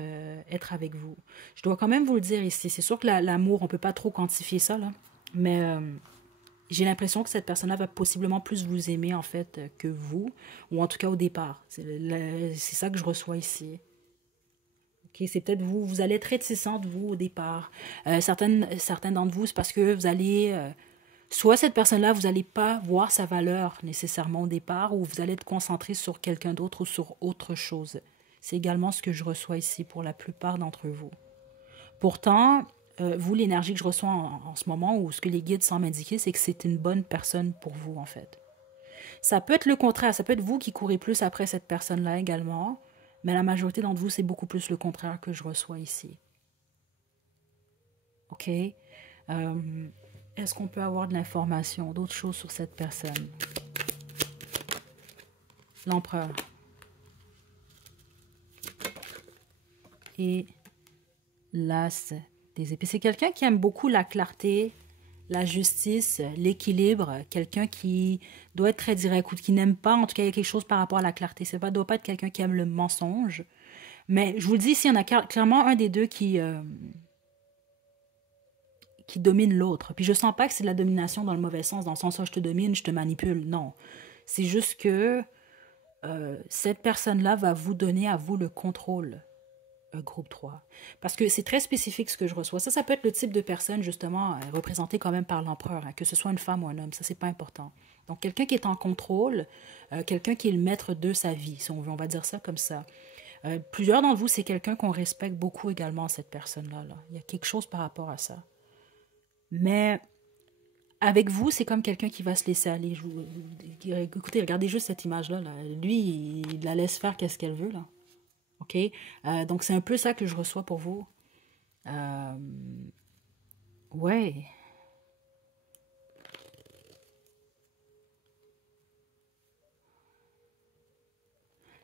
être avec vous. Je dois quand même vous le dire ici. C'est sûr que l'amour, on ne peut pas trop quantifier ça, là. Mais j'ai l'impression que cette personne-là va possiblement plus vous aimer, en fait, que vous. Ou en tout cas au départ. C'est ça que je reçois ici. OK? C'est peut-être vous. Vous allez être réticente, vous, au départ. Certains d'entre vous, c'est parce que vous allez... soit cette personne-là, vous n'allez pas voir sa valeur nécessairement au départ, ou vous allez être concentré sur quelqu'un d'autre ou sur autre chose. C'est également ce que je reçois ici pour la plupart d'entre vous. Pourtant, vous, l'énergie que je reçois en ce moment, ou ce que les guides semblent m'indiquer, c'est que c'est une bonne personne pour vous, en fait. Ça peut être le contraire, ça peut être vous qui courez plus après cette personne-là également, mais la majorité d'entre vous, c'est beaucoup plus le contraire que je reçois ici. OK? Est-ce qu'on peut avoir de l'information, d'autres choses sur cette personne? L'empereur. Et l'as des épées. C'est quelqu'un qui aime beaucoup la clarté, la justice, l'équilibre. Quelqu'un qui doit être très direct ou qui n'aime pas, en tout cas, il y a quelque chose par rapport à la clarté. Ça ne doit pas être quelqu'un qui aime le mensonge. Mais je vous le dis, ici, il y en a clairement un des deux qui domine l'autre. Puis je sens pas que c'est de la domination dans le mauvais sens, dans le sens où je te domine, je te manipule. Non. C'est juste que cette personne-là va vous donner à vous le contrôle. Groupe 3. Parce que c'est très spécifique ce que je reçois. Ça peut être le type de personne, justement, représenté quand même par l'empereur, hein, que ce soit une femme ou un homme, ça, c'est pas important. Donc, quelqu'un qui est en contrôle, quelqu'un qui est le maître de sa vie, si on veut, on va dire ça comme ça. Plusieurs d'entre vous, c'est quelqu'un qu'on respecte beaucoup également, cette personne-là. Là. Il y a quelque chose par rapport à ça. Mais avec vous, c'est comme quelqu'un qui va se laisser aller. Écoutez, regardez juste cette image-là. Là. Lui, il la laisse faire qu'est-ce qu'elle veut, là. OK? Donc, c'est un peu ça que je reçois pour vous. Ouais.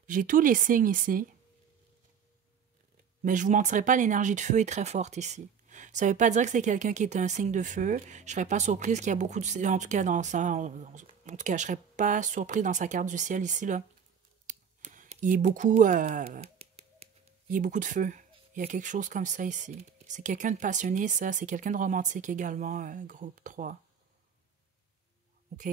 J'ai tous les signes ici. Mais je ne vous mentirai pas, l'énergie de feu est très forte ici. Ça ne veut pas dire que c'est quelqu'un qui est un signe de feu. Je ne serais pas surprise qu'il y a beaucoup de... En tout cas, je ne serais pas surprise dans sa carte du ciel ici, là. Il y a beaucoup de feu. Il y a quelque chose comme ça ici. C'est quelqu'un de passionné, ça. C'est quelqu'un de romantique également, groupe 3. OK?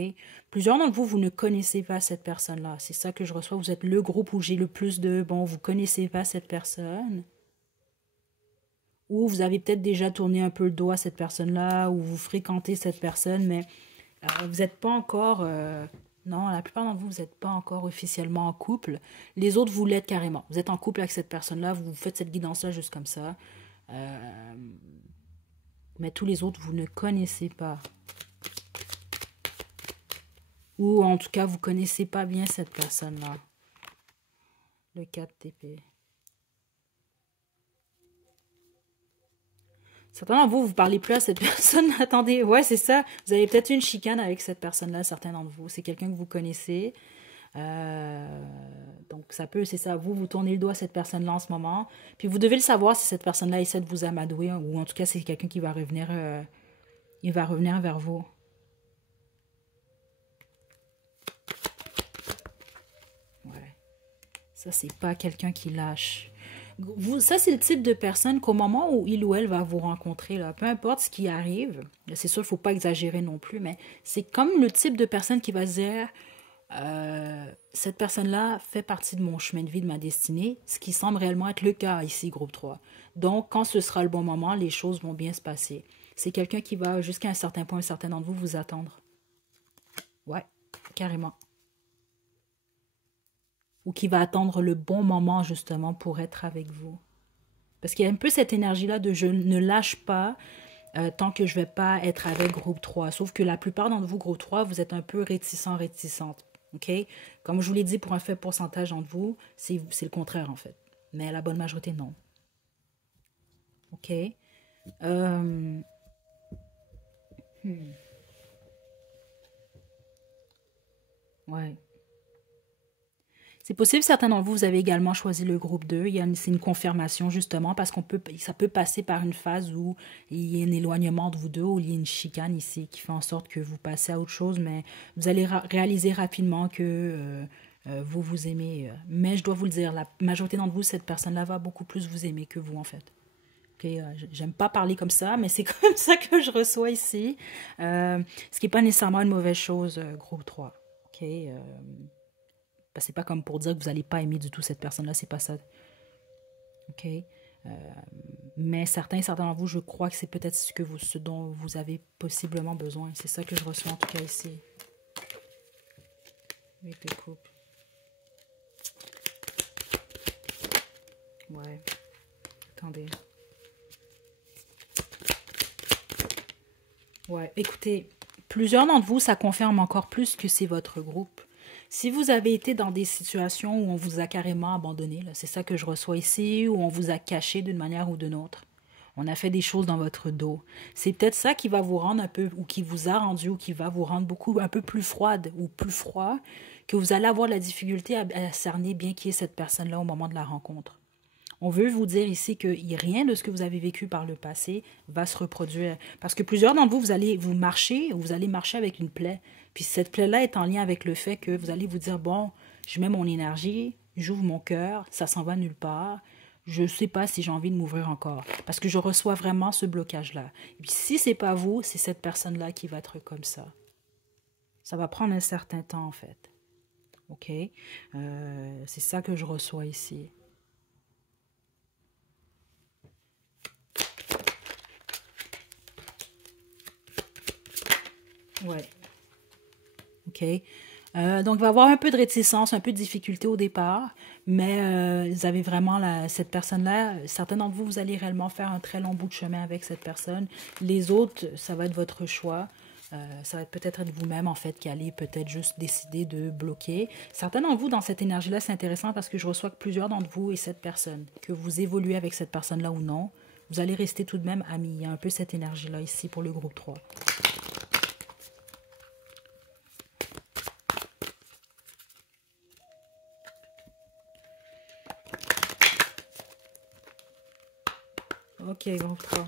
Plusieurs d'entre vous, vous ne connaissez pas cette personne-là. C'est ça que je reçois. Vous êtes le groupe où j'ai le plus de... Bon, vous ne connaissez pas cette personne. Ou vous avez peut-être déjà tourné un peu le dos à cette personne-là, ou vous fréquentez cette personne, mais vous n'êtes pas encore... non, la plupart d'entre vous, vous n'êtes pas encore officiellement en couple. Les autres, vous l'êtes carrément. Vous êtes en couple avec cette personne-là, vous faites cette guidance-là juste comme ça. Mais tous les autres, vous ne connaissez pas. Ou en tout cas, vous ne connaissez pas bien cette personne-là. Le 4 d'épée. Certains d'entre vous, vous parlez plus à cette personne. Attendez, ouais, c'est ça. Vous avez peut-être une chicane avec cette personne-là, certains d'entre vous. C'est quelqu'un que vous connaissez. Euh, donc, ça peut, c'est ça. Vous tournez le doigt à cette personne-là en ce moment. Puis, vous devez le savoir si cette personne-là essaie de vous amadouer, ou en tout cas, c'est quelqu'un qui va revenir, il va revenir vers vous. Ouais. Ça, c'est pas quelqu'un qui lâche. Vous, ça, c'est le type de personne qu'au moment où il ou elle va vous rencontrer, là, peu importe ce qui arrive, c'est sûr, il ne faut pas exagérer non plus, mais c'est comme le type de personne qui va se dire, cette personne-là fait partie de mon chemin de vie, de ma destinée, ce qui semble réellement être le cas ici, groupe 3. Donc, quand ce sera le bon moment, les choses vont bien se passer. C'est quelqu'un qui va, jusqu'à un certain point, un certain d'entre vous, vous attendre. Ouais, carrément. Ou qui va attendre le bon moment, justement, pour être avec vous. Parce qu'il y a un peu cette énergie-là de je ne lâche pas tant que je ne vais pas être avec groupe 3. Sauf que la plupart d'entre vous, groupe 3, vous êtes un peu réticente. OK? Comme je vous l'ai dit, pour un faible pourcentage d'entre vous, c'est le contraire, en fait. Mais la bonne majorité, non. OK? Euh, ouais. C'est possible, certains d'entre vous, vous avez également choisi le groupe 2. C'est une confirmation, justement, parce ça peut passer par une phase où il y a un éloignement entre vous deux, où il y a une chicane ici qui fait en sorte que vous passez à autre chose, mais vous allez réaliser rapidement que vous vous aimez. Mais je dois vous le dire, la majorité d'entre vous, cette personne-là va beaucoup plus vous aimer que vous, en fait. Okay, j'aime pas parler comme ça, mais c'est comme ça que je reçois ici. Ce qui n'est pas nécessairement une mauvaise chose, groupe 3. OK? C'est pas comme pour dire que vous n'allez pas aimer du tout cette personne-là, c'est pas ça. OK? Mais certains d'entre vous, je crois que c'est peut-être ce dont vous avez possiblement besoin. C'est ça que je reçois en tout cas ici. Avec le couple. Ouais. Attendez. Ouais, écoutez, plusieurs d'entre vous, ça confirme encore plus que c'est votre groupe. Si vous avez été dans des situations où on vous a carrément abandonné, c'est ça que je reçois ici, où on vous a caché d'une manière ou d'une autre, on a fait des choses dans votre dos. C'est peut-être ça qui va vous rendre un peu, ou qui vous a rendu, ou qui va vous rendre un peu plus froide ou plus froid, que vous allez avoir de la difficulté à cerner bien qui est cette personne-là au moment de la rencontre. On veut vous dire ici que rien de ce que vous avez vécu par le passé va se reproduire. Parce que plusieurs d'entre vous, vous allez marcher avec une plaie. Puis cette plaie-là est en lien avec le fait que vous allez vous dire, bon, je mets mon énergie, j'ouvre mon cœur, ça s'en va nulle part. Je ne sais pas si j'ai envie de m'ouvrir encore. Parce que je reçois vraiment ce blocage-là. Et puis si ce n'est pas vous, c'est cette personne-là qui va être comme ça. Ça va prendre un certain temps, en fait. OK? C'est ça que je reçois ici. Ouais. OK. Donc, il va y avoir un peu de réticence, un peu de difficulté au départ, mais vous avez vraiment cette personne-là. Certains d'entre vous, vous allez réellement faire un très long bout de chemin avec cette personne. Les autres, ça va être votre choix. Ça va peut-être être vous-même, en fait, qui allez peut-être juste décider de bloquer. Certains d'entre vous, dans cette énergie-là, c'est intéressant parce que je reçois que plusieurs d'entre vous et cette personne, que vous évoluez avec cette personne-là ou non, vous allez rester tout de même amis. Il y a un peu cette énergie-là ici pour le groupe 3. OK, groupe 3.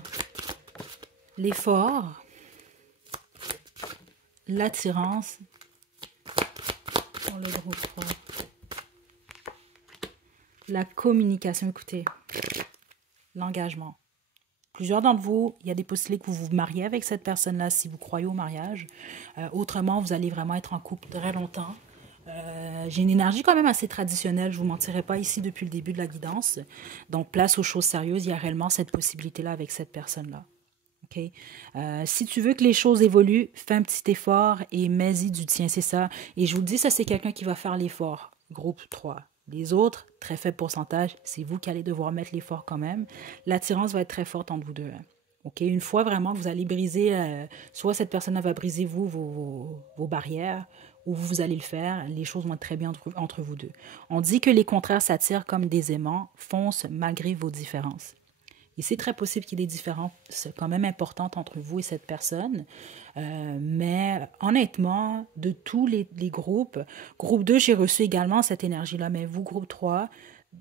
L'effort, l'attirance pour le groupe 3. La communication, écoutez, l'engagement. Plusieurs d'entre vous, il y a des possibilités que vous vous mariez avec cette personne-là si vous croyez au mariage. Autrement, vous allez vraiment être en couple très longtemps. J'ai une énergie quand même assez traditionnelle, je ne vous mentirai pas ici depuis le début de la guidance. Donc, place aux choses sérieuses, il y a réellement cette possibilité-là avec cette personne-là. Okay? Si tu veux que les choses évoluent, fais un petit effort et mets-y du tien, c'est ça. Et je vous dis, ça c'est quelqu'un qui va faire l'effort. Groupe 3. Les autres, très faible pourcentage, c'est vous qui allez devoir mettre l'effort quand même. L'attirance va être très forte entre vous deux. Okay? Une fois vraiment que vous allez briser, soit cette personne va briser vos barrières, ou vous allez le faire, les choses vont être très bien entre vous deux. On dit que les contraires s'attirent comme des aimants, foncent malgré vos différences. Et c'est très possible qu'il y ait des différences quand même importantes entre vous et cette personne. Mais honnêtement, de tous les groupes, groupe 2 j'ai reçu également cette énergie-là, mais vous, groupe 3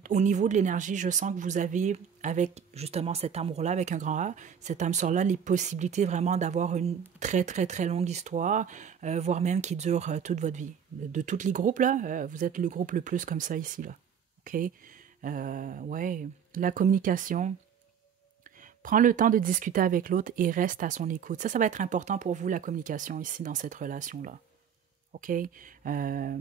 au niveau de l'énergie, je sens que vous avez, avec justement cet amour-là, avec un grand A, cette âme sœur-là, les possibilités vraiment d'avoir une très, très, très longue histoire, voire même qui dure toute votre vie. De tous les groupes, là, vous êtes le groupe le plus comme ça ici, là. OK? Ouais, la communication. Prends le temps de discuter avec l'autre et reste à son écoute. Ça va être important pour vous, la communication ici, dans cette relation-là. OK? Euh,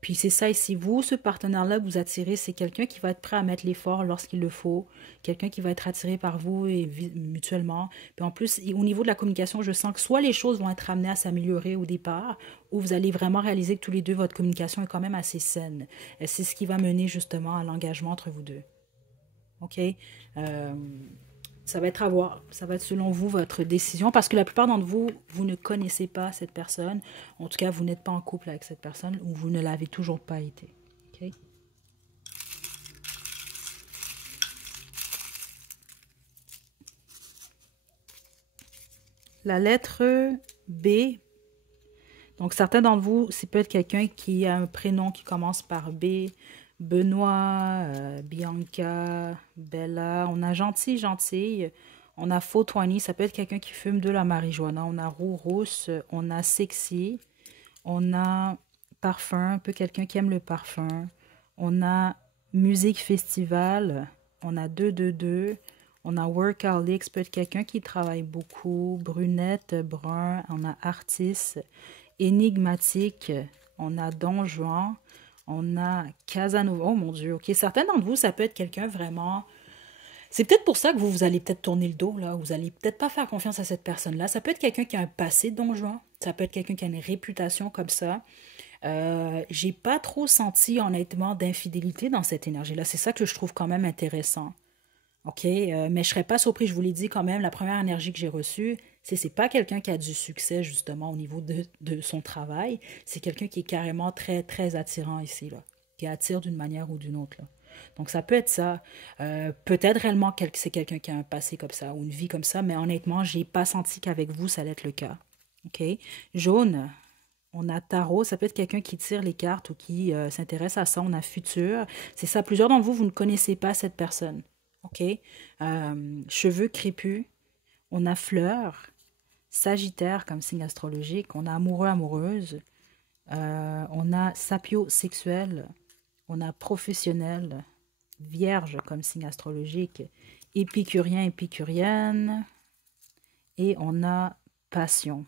Puis c'est ça ici. Vous, ce partenaire-là, vous attirez, c'est quelqu'un qui va être prêt à mettre l'effort lorsqu'il le faut, quelqu'un qui va être attiré par vous et mutuellement. Puis en plus, au niveau de la communication, je sens que soit les choses vont être amenées à s'améliorer au départ, ou vous allez vraiment réaliser que tous les deux, votre communication est quand même assez saine. Et c'est ce qui va mener justement à l'engagement entre vous deux. OK? Euh, Ça va être à voir. Ça va être selon vous votre décision parce que la plupart d'entre vous, vous ne connaissez pas cette personne. En tout cas, vous n'êtes pas en couple avec cette personne ou vous ne l'avez toujours pas été. OK? La lettre B. Donc, certains d'entre vous, c'est peut-être quelqu'un qui a un prénom qui commence par B. Benoît, Bianca, Bella. On a gentil, gentille. On a faux Twenty, ça peut être quelqu'un qui fume de la marijuana. On a roux rousse, on a sexy, on a parfum, un peu quelqu'un qui aime le parfum. On a musique festival, on a 222, on a workaholic, ça peut être quelqu'un qui travaille beaucoup. Brunette, brun, on a artiste, énigmatique, on a Don Juan, on a Casanova. Oh mon Dieu, ok. Certains d'entre vous, ça peut être quelqu'un vraiment. C'est peut-être pour ça que vous allez peut-être tourner le dos, là. Vous allez peut-être pas faire confiance à cette personne-là. Ça peut être quelqu'un qui a un passé de Don Juan. Ça peut être quelqu'un qui a une réputation comme ça. J'ai pas trop senti, honnêtement, d'infidélité dans cette énergie-là. C'est ça que je trouve quand même intéressant. OK? Mais je serais pas surpris, je vous l'ai dit quand même, la première énergie que j'ai reçue, c'est pas quelqu'un qui a du succès, justement, au niveau de son travail. C'est quelqu'un qui est carrément très, très attirant ici, là. Qui attire d'une manière ou d'une autre, là. Donc, ça peut être ça. Peut-être réellement que c'est quelqu'un qui a un passé comme ça ou une vie comme ça, mais honnêtement, j'ai pas senti qu'avec vous, ça allait être le cas. OK? Jaune, on a tarot, ça peut être quelqu'un qui tire les cartes ou qui s'intéresse à ça. On a futur. C'est ça, plusieurs d'entre vous, vous ne connaissez pas cette personne. OK? Cheveux crépus. On a fleur. Sagittaire comme signe astrologique. On a amoureux, amoureuse. On a sapiosexuel. On a professionnel. Vierge comme signe astrologique. Épicurien, épicurienne. Et on a passion.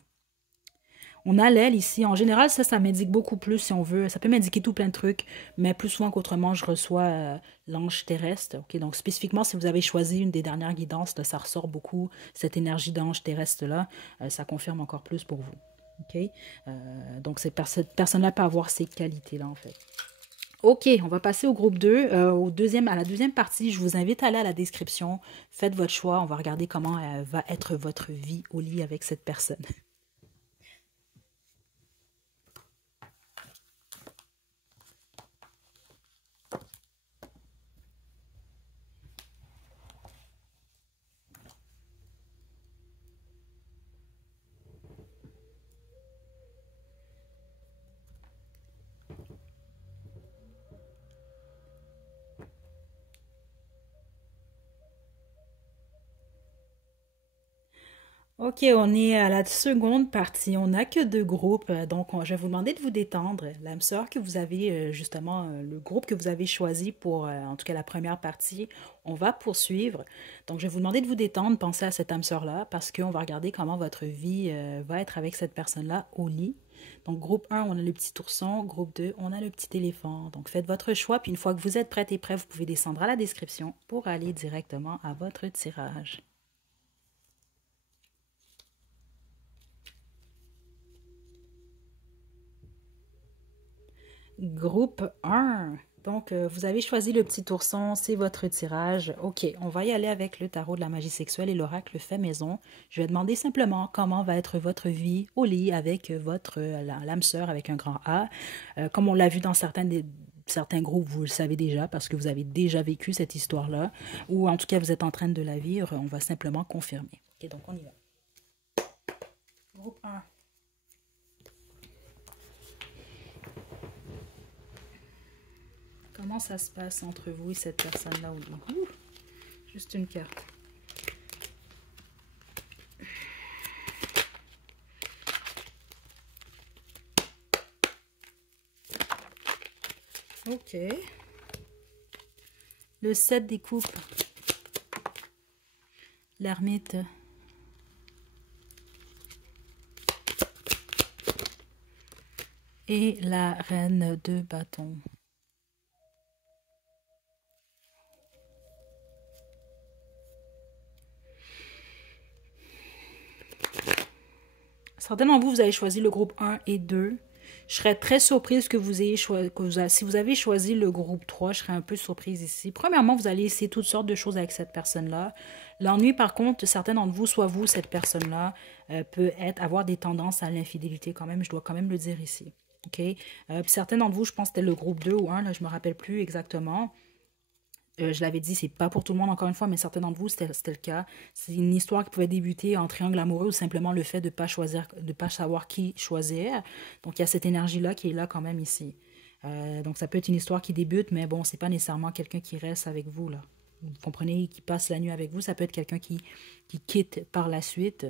On a l'aile ici. En général, ça m'indique beaucoup plus si on veut. Ça peut m'indiquer tout plein de trucs, mais plus souvent qu'autrement, je reçois l'ange terrestre. Ok, donc, spécifiquement, si vous avez choisi une des dernières guidances, là, ça ressort beaucoup, cette énergie d'ange terrestre-là. Ça confirme encore plus pour vous. Ok, donc, cette personne-là peut avoir ces qualités-là, en fait. Ok, on va passer au groupe 2, à la deuxième partie. Je vous invite à aller à la description. Faites votre choix. On va regarder comment va être votre vie au lit avec cette personne. Ok, on est à la seconde partie. On n'a que deux groupes, donc je vais vous demander de vous détendre. L'âme sœur que vous avez, justement, le groupe que vous avez choisi pour, en tout cas, la première partie, on va poursuivre. Donc, je vais vous demander de vous détendre, pensez à cette âme sœur-là, parce qu'on va regarder comment votre vie va être avec cette personne-là au lit. Donc, groupe 1, on a le petit ourson. Groupe 2, on a le petit éléphant. Donc, faites votre choix, puis une fois que vous êtes prête et prêt, vous pouvez descendre à la description pour aller directement à votre tirage. Groupe 1. Donc, vous avez choisi le petit ourson, c'est votre tirage. OK, on va y aller avec le tarot de la magie sexuelle et l'oracle fait maison. Je vais demander simplement comment va être votre vie au lit avec votre l'âme sœur avec un grand A. Comme on l'a vu dans certains groupes, vous le savez déjà parce que vous avez déjà vécu cette histoire-là, ou en tout cas, vous êtes en train de la vivre. On va simplement confirmer. Ok, donc on y va. Groupe 1. Comment ça se passe entre vous et cette personne-là? Juste une carte. Ok. Le 7 des coupes. L'ermite. Et la reine de bâton. Certains d'entre vous, vous avez choisi le groupe 1 et 2. Je serais très surprise que vous ayez choisi, si vous avez choisi le groupe 3, je serais un peu surprise ici. Premièrement, vous allez essayer toutes sortes de choses avec cette personne-là. L'ennui, par contre, certains d'entre vous, soit vous, cette personne-là, peut avoir des tendances à l'infidélité quand même. Je dois quand même le dire ici. OK? Certains d'entre vous, je pense que c'était le groupe 2 ou 1, là, je ne me rappelle plus exactement. Je l'avais dit, c'est pas pour tout le monde encore une fois, mais certains d'entre vous, c'était le cas. C'est une histoire qui pouvait débuter en triangle amoureux ou simplement le fait de pas choisir, de pas savoir qui choisir. Donc il y a cette énergie-là qui est là quand même ici. Donc ça peut être une histoire qui débute, mais bon, c'est pas nécessairement quelqu'un qui reste avec vous là. Vous comprenez, qui passe la nuit avec vous, ça peut être quelqu'un qui quitte par la suite.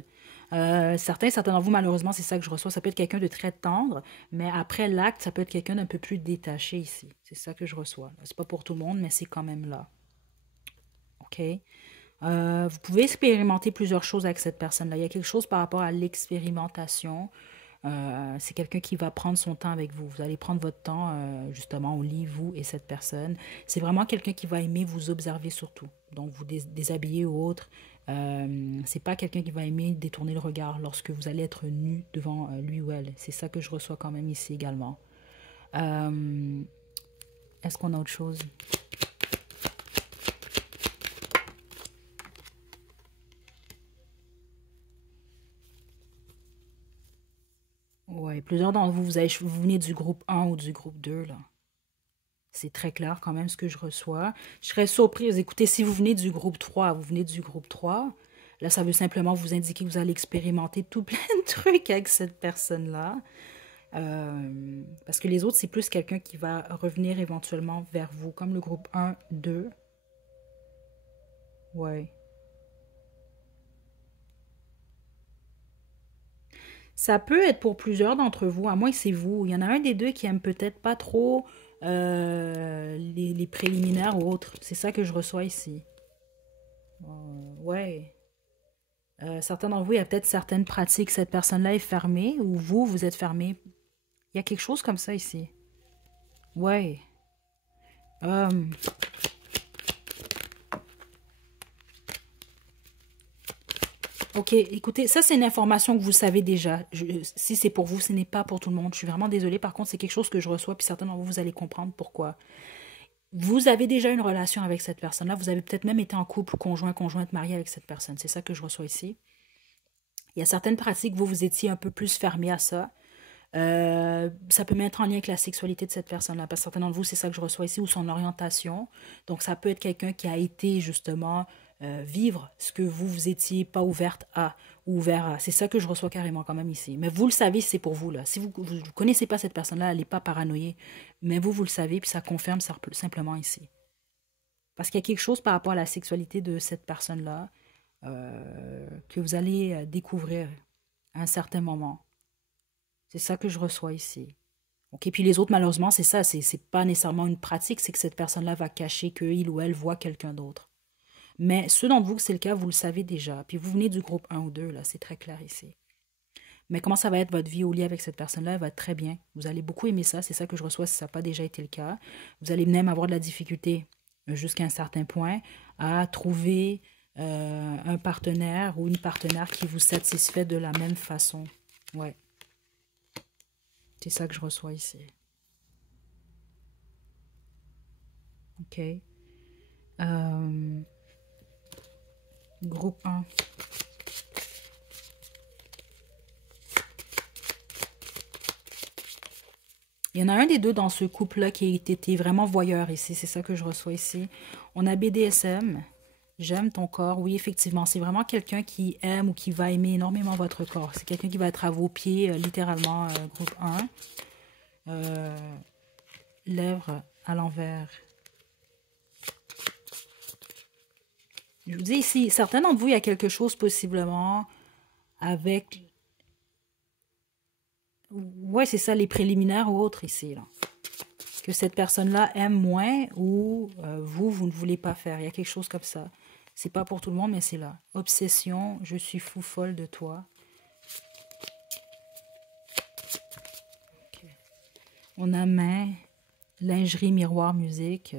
Certains d'entre vous, malheureusement, c'est ça que je reçois. Ça peut être quelqu'un de très tendre, mais après l'acte, ça peut être quelqu'un d'un peu plus détaché ici. C'est ça que je reçois. C'est pas pour tout le monde, mais c'est quand même là. OK? Vous pouvez expérimenter plusieurs choses avec cette personne-là. Il y a quelque chose par rapport à l'expérimentation. C'est quelqu'un qui va prendre son temps avec vous. Vous allez prendre votre temps, justement, au lit, vous et cette personne. C'est vraiment quelqu'un qui va aimer vous observer surtout. Donc, vous déshabiller ou autre. C'est pas quelqu'un qui va aimer détourner le regard lorsque vous allez être nu devant lui ou elle. C'est ça que je reçois quand même ici également. Est-ce qu'on a autre chose? Ouais, plusieurs d'entre vous, vous venez du groupe 1 ou du groupe 2, là. C'est très clair quand même ce que je reçois. Je serais surprise. Écoutez, si vous venez du groupe 3, vous venez du groupe 3. Là, ça veut simplement vous indiquer que vous allez expérimenter tout plein de trucs avec cette personne-là. Parce que les autres, c'est plus quelqu'un qui va revenir éventuellement vers vous, comme le groupe 1, 2. Ouais. Ça peut être pour plusieurs d'entre vous, à moins que c'est vous. Il y en a un des deux qui aime peut-être pas trop les préliminaires ou autres. C'est ça que je reçois ici. Ouais. Certains d'entre vous, il y a peut-être certaines pratiques. Cette personne-là est fermée ou vous, vous êtes fermé. Il y a quelque chose comme ça ici. Ouais. Euh, Ok, écoutez, ça c'est une information que vous savez déjà. Si c'est pour vous, ce n'est pas pour tout le monde. Je suis vraiment désolée. Par contre, c'est quelque chose que je reçois, puis certains d'entre vous, vous allez comprendre pourquoi. Vous avez déjà une relation avec cette personne-là. Vous avez peut-être même été en couple, conjoint, conjointe, marié avec cette personne. C'est ça que je reçois ici. Il y a certaines pratiques, vous étiez un peu plus fermé à ça. Ça peut mettre en lien avec la sexualité de cette personne-là. Parce que certains d'entre vous, c'est ça que je reçois ici, ou son orientation. Donc, ça peut être quelqu'un qui a été justement vivre ce que vous étiez pas ouverte à ou ouvert à. C'est ça que je reçois carrément quand même ici. Mais vous le savez, c'est pour vous, là. Si vous ne connaissez pas cette personne-là, elle n'est pas paranoïée. Mais vous le savez, puis ça confirme simplement ici. Parce qu'il y a quelque chose par rapport à la sexualité de cette personne-là que vous allez découvrir à un certain moment. C'est ça que je reçois ici. Ok, puis les autres, malheureusement, c'est ça. C'est pas nécessairement une pratique, c'est que cette personne-là va cacher qu'il ou elle voit quelqu'un d'autre. Mais ceux d'entre vous que c'est le cas, vous le savez déjà. Puis vous venez du groupe 1 ou 2, là, c'est très clair ici. Mais comment ça va être votre vie au lit avec cette personne-là? Elle va être très bien. Vous allez beaucoup aimer ça. C'est ça que je reçois si ça n'a pas déjà été le cas. Vous allez même avoir de la difficulté jusqu'à un certain point à trouver un partenaire ou une partenaire qui vous satisfait de la même façon. Ouais, c'est ça que je reçois ici. OK. Groupe 1. Il y en a un des deux dans ce couple-là qui a été vraiment voyeur ici. C'est ça que je reçois ici. On a BDSM. J'aime ton corps. Oui, effectivement, c'est vraiment quelqu'un qui aime ou qui va aimer énormément votre corps. C'est quelqu'un qui va être à vos pieds, littéralement, groupe 1. Lèvres à l'envers. Je vous dis ici, certains d'entre vous, il y a quelque chose possiblement avec... Ouais, c'est ça, les préliminaires ou autres ici, là. Que cette personne-là aime moins ou vous ne voulez pas faire. Il y a quelque chose comme ça. C'est pas pour tout le monde, mais c'est là. Obsession, je suis fou folle de toi. Okay. On a main, lingerie, miroir, musique.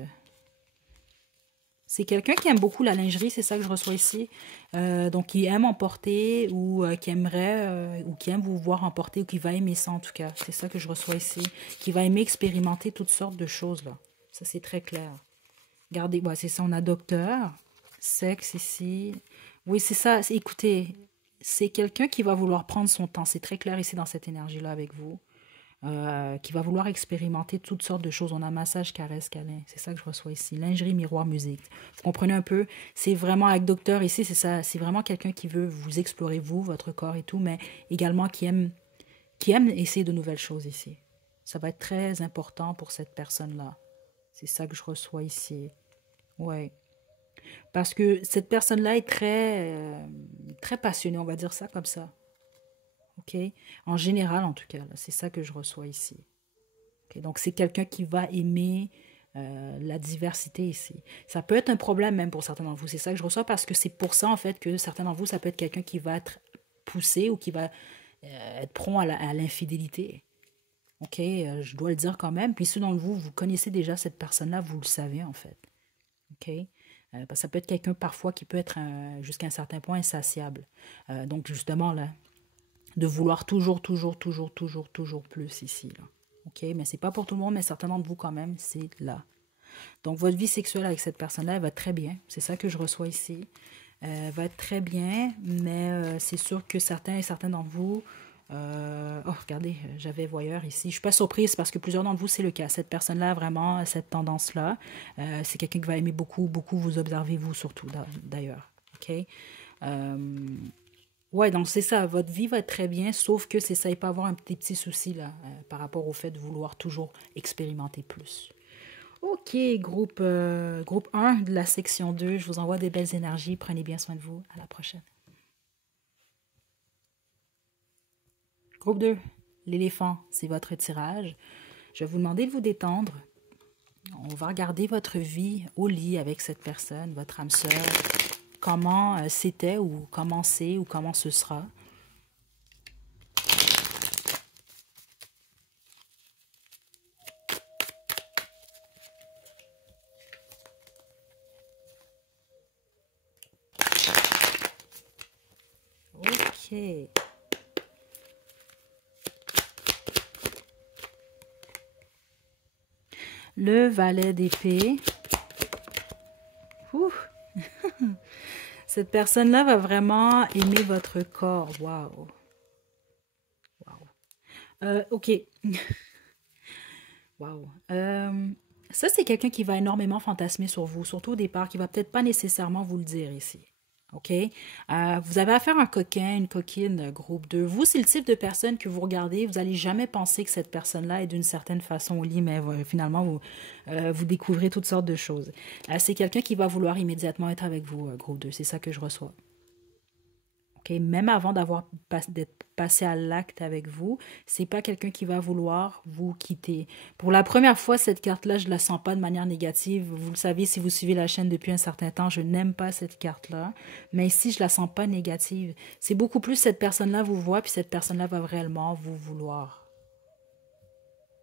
C'est quelqu'un qui aime beaucoup la lingerie, c'est ça que je reçois ici. Donc, qui aime en porter ou qui aimerait ou qui aime vous voir en porter ou qui va aimer ça en tout cas. C'est ça que je reçois ici. Qui va aimer expérimenter toutes sortes de choses là. Ça, c'est très clair. Regardez, ouais, c'est ça, on a docteur, sexe ici. Oui, c'est ça. Écoutez, c'est quelqu'un qui va vouloir prendre son temps. C'est très clair ici dans cette énergie-là avec vous. Qui va vouloir expérimenter toutes sortes de choses. On a massage, caresse, câlin. C'est ça que je reçois ici. Lingerie, miroir, musique. Vous comprenez un peu? C'est vraiment avec docteur ici, c'est ça. C'est vraiment quelqu'un qui veut vous explorer, vous, votre corps et tout, mais également qui aime essayer de nouvelles choses ici. Ça va être très important pour cette personne-là. C'est ça que je reçois ici. Ouais. Parce que cette personne-là est très passionnée, on va dire ça comme ça. OK? En général, en tout cas, c'est ça que je reçois ici. Okay? Donc, c'est quelqu'un qui va aimer la diversité ici. Ça peut être un problème même pour certains d'entre vous. C'est ça que je reçois parce que c'est pour ça, en fait, que certains d'entre vous, ça peut être quelqu'un qui va être poussé ou qui va être prompt à l'infidélité. OK? Je dois le dire quand même. Puis ceux d'entre vous, vous connaissez déjà cette personne-là, vous le savez, en fait. OK? Parce que ça peut être quelqu'un parfois qui peut être jusqu'à un certain point insatiable. Donc, justement, là, de vouloir toujours plus ici, là. OK? Mais c'est pas pour tout le monde, mais certains d'entre vous, quand même, c'est là. Donc, votre vie sexuelle avec cette personne-là, elle va très bien. C'est ça que je reçois ici. Elle va être très bien, mais c'est sûr que certains d'entre vous... oh, regardez, j'avais voyeur ici. Je suis pas surprise parce que plusieurs d'entre vous, c'est le cas. Cette personne-là a vraiment cette tendance-là. C'est quelqu'un qui va aimer beaucoup vous observer, vous surtout, d'ailleurs. OK? Ouais, donc c'est ça, votre vie va être très bien, sauf que c'est ça, il peut avoir un petit souci là, par rapport au fait de vouloir toujours expérimenter plus. Ok, groupe 1 de la section 2, je vous envoie des belles énergies, prenez bien soin de vous, à la prochaine. Groupe 2, l'éléphant, c'est votre tirage. Je vais vous demander de vous détendre. On va regarder votre vie au lit avec cette personne, votre âme sœur, comment c'était ou comment c'est ou comment ce sera. Ok. Le valet d'épée. Cette personne-là va vraiment aimer votre corps. Waouh. Wow. Ok. Waouh. Ça, c'est quelqu'un qui va énormément fantasmer sur vous, surtout au départ, qui va peut-être pas nécessairement vous le dire ici. OK? Vous avez affaire à un coquin, une coquine, groupe 2. Vous, c'est le type de personne que vous regardez, vous n'allez jamais penser que cette personne-là est d'une certaine façon au lit, mais finalement, vous découvrez toutes sortes de choses. C'est quelqu'un qui va vouloir immédiatement être avec vous, groupe 2. C'est ça que je reçois. Okay? Même avant d'être passé à l'acte avec vous, c'est pas quelqu'un qui va vouloir vous quitter. Pour la première fois, cette carte-là, je la sens pas de manière négative. Vous le savez, si vous suivez la chaîne depuis un certain temps, je n'aime pas cette carte-là. Mais ici, je la sens pas négative. C'est beaucoup plus cette personne-là vous voit, puis cette personne-là va réellement vous vouloir.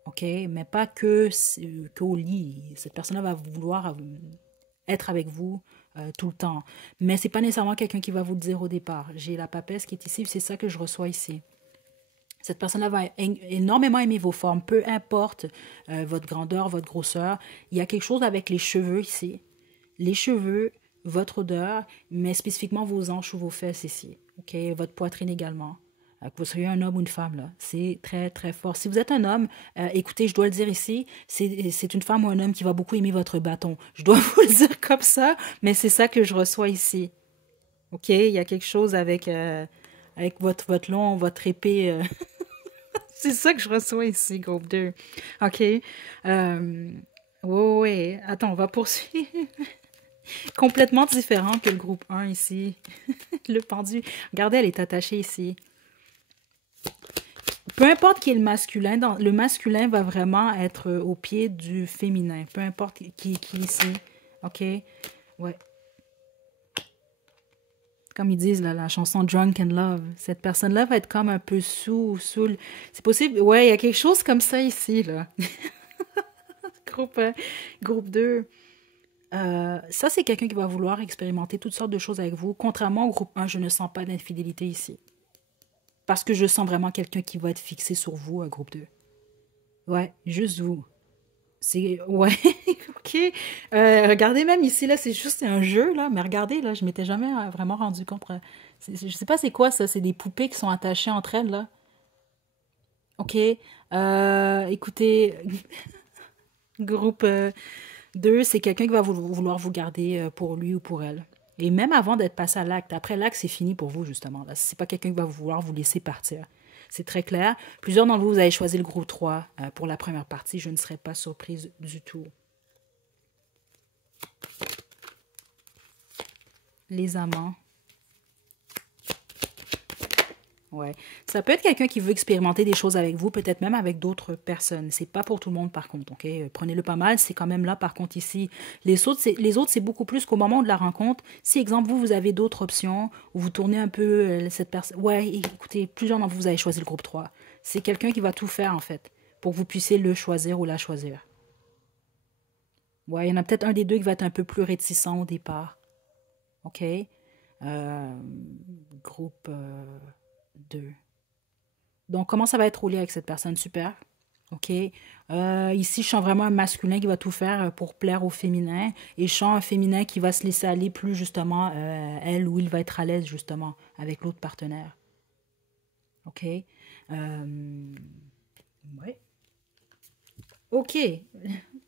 OK? Mais pas qu'au lit. Cette personne-là va vouloir être avec vous tout le temps. Mais c'est pas nécessairement quelqu'un qui va vous le dire au départ. J'ai la papesse qui est ici, c'est ça que je reçois ici. Cette personne-là va énormément aimer vos formes, peu importe votre grandeur, votre grosseur. Il y a quelque chose avec les cheveux ici. Les cheveux, votre odeur, mais spécifiquement vos hanches ou vos fesses ici. OK? Votre poitrine également. Que vous soyez un homme ou une femme, là. C'est très, très fort. Si vous êtes un homme, écoutez, je dois le dire ici, c'est une femme ou un homme qui va beaucoup aimer votre bâton. Je dois vous le dire comme ça, mais c'est ça que je reçois ici. OK? Il y a quelque chose avec votre long, votre épée. C'est ça que je reçois ici, groupe 2. OK? Oui. Attends, on va poursuivre. Complètement différent que le groupe 1 ici. Le pendu. Regardez, elle est attachée ici. Peu importe qui est le masculin, le masculin va vraiment être au pied du féminin. Peu importe qui est ici. OK? Ouais. Comme ils disent, là, la chanson Drunk and Love. Cette personne-là va être comme un peu sous. C'est possible. Ouais, il y a quelque chose comme ça ici, là. Groupe 2. Ça, c'est quelqu'un qui va vouloir expérimenter toutes sortes de choses avec vous. Contrairement au groupe 1, je ne sens pas d'infidélité ici. Parce que je sens vraiment quelqu'un qui va être fixé sur vous, groupe 2. Ouais, juste vous. C'est... Ouais, ok. Regardez même ici, là, c'est juste un jeu, là. Mais regardez, là, je m'étais jamais vraiment rendu compte. Je sais pas c'est quoi, ça. C'est des poupées qui sont attachées entre elles, là. Ok. Écoutez, groupe 2, c'est quelqu'un qui va vouloir vous garder pour lui ou pour elle. Et même avant d'être passé à l'acte. Après l'acte, c'est fini pour vous, justement. Là. C'est pas quelqu'un qui va vouloir vous laisser partir. C'est très clair. Plusieurs d'entre vous, vous avez choisi le groupe 3 pour la première partie. Je ne serais pas surprise du tout. Les amants. Ouais. Ça peut être quelqu'un qui veut expérimenter des choses avec vous, peut-être même avec d'autres personnes. C'est pas pour tout le monde, par contre, ok? Prenez-le pas mal, c'est quand même là, par contre, ici. Les autres, c'est beaucoup plus qu'au moment de la rencontre. Si, exemple, vous avez d'autres options, ou vous tournez un peu cette personne... Ouais, écoutez, plusieurs d'entre vous, vous avez choisi le groupe 3. C'est quelqu'un qui va tout faire, en fait, pour que vous puissiez le choisir ou la choisir. Ouais, il y en a peut-être un des deux qui va être un peu plus réticent au départ. OK? Groupe 2. Donc, comment ça va être roulé avec cette personne? Super. OK. Ici, je sens vraiment un masculin qui va tout faire pour plaire au féminin. Et je sens un féminin qui va se laisser aller plus, justement, elle ou il va être à l'aise, justement, avec l'autre partenaire. OK. Ouais. OK.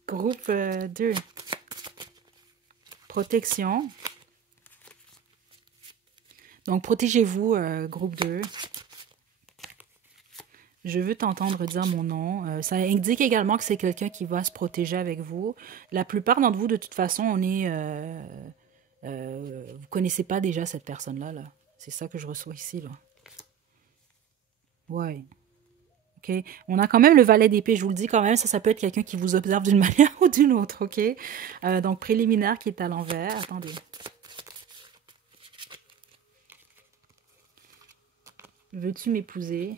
Groupe 2. Protection. Donc, protégez-vous, groupe 2. Je veux t'entendre dire mon nom. Ça indique également que c'est quelqu'un qui va se protéger avec vous. La plupart d'entre vous, de toute façon, vous connaissez pas déjà cette personne-là. Là. C'est ça que je reçois ici. Là. Ouais. OK. On a quand même le valet d'épée, je vous le dis quand même. Ça peut être quelqu'un qui vous observe d'une manière ou d'une autre. OK. Donc, préliminaire qui est à l'envers. Attendez. Veux-tu m'épouser?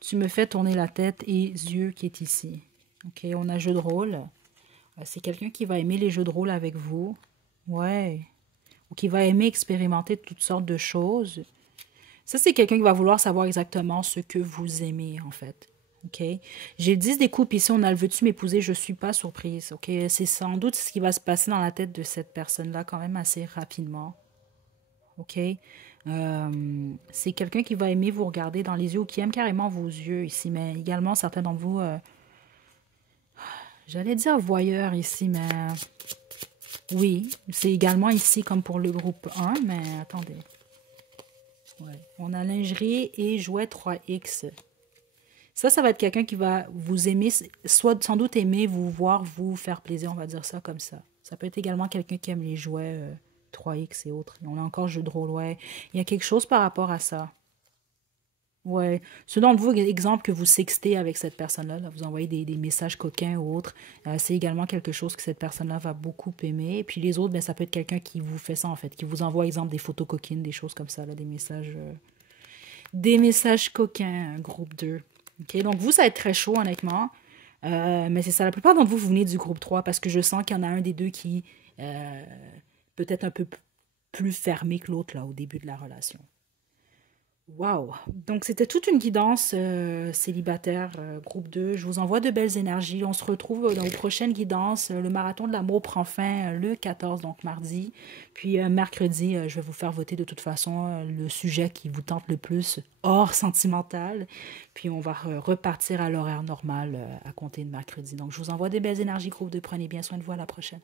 Tu me fais tourner la tête et yeux qui est ici. OK, on a jeu de rôle. C'est quelqu'un qui va aimer les jeux de rôle avec vous. Ouais. Ou qui va aimer expérimenter toutes sortes de choses. Ça, c'est quelqu'un qui va vouloir savoir exactement ce que vous aimez, en fait. OK? J'ai 10 des coupes ici. On a le veux-tu m'épouser? Je suis pas surprise. OK? C'est sans doute ce qui va se passer dans la tête de cette personne-là quand même assez rapidement. OK? C'est quelqu'un qui va aimer vous regarder dans les yeux ou qui aime carrément vos yeux ici, mais également certains d'entre vous, j'allais dire voyeur ici, mais oui, c'est également ici comme pour le groupe 1, mais attendez. Ouais. On a lingerie et jouet 3X. Ça va être quelqu'un qui va vous aimer, soit sans doute aimer vous voir vous faire plaisir, on va dire ça comme ça. Ça peut être également quelqu'un qui aime les jouets 3X et autres. On a encore jeu de rôle, ouais. Il y a quelque chose par rapport à ça. Ouais. Ceux d'entre vous, exemple, que vous sextez avec cette personne-là, là, vous envoyez des messages coquins ou autres, c'est également quelque chose que cette personne-là va beaucoup aimer. Et puis les autres, ben, ça peut être quelqu'un qui vous fait ça, en fait, qui vous envoie, exemple, des photos coquines, des choses comme ça, là, des messages coquins, groupe 2. OK? Donc vous, ça va être très chaud, honnêtement. Mais c'est ça, la plupart d'entre vous, vous venez du groupe 3 parce que je sens qu'il y en a un des deux qui peut-être un peu plus fermé que l'autre là au début de la relation. Waouh! Donc, c'était toute une guidance célibataire, groupe 2. Je vous envoie de belles énergies. On se retrouve dans les prochaines guidances. Le marathon de l'amour prend fin le 14, donc mardi. Puis mercredi, je vais vous faire voter de toute façon le sujet qui vous tente le plus, hors sentimental. Puis on va repartir à l'horaire normal à compter de mercredi. Donc, je vous envoie des belles énergies, groupe 2. Prenez bien soin de vous. À la prochaine.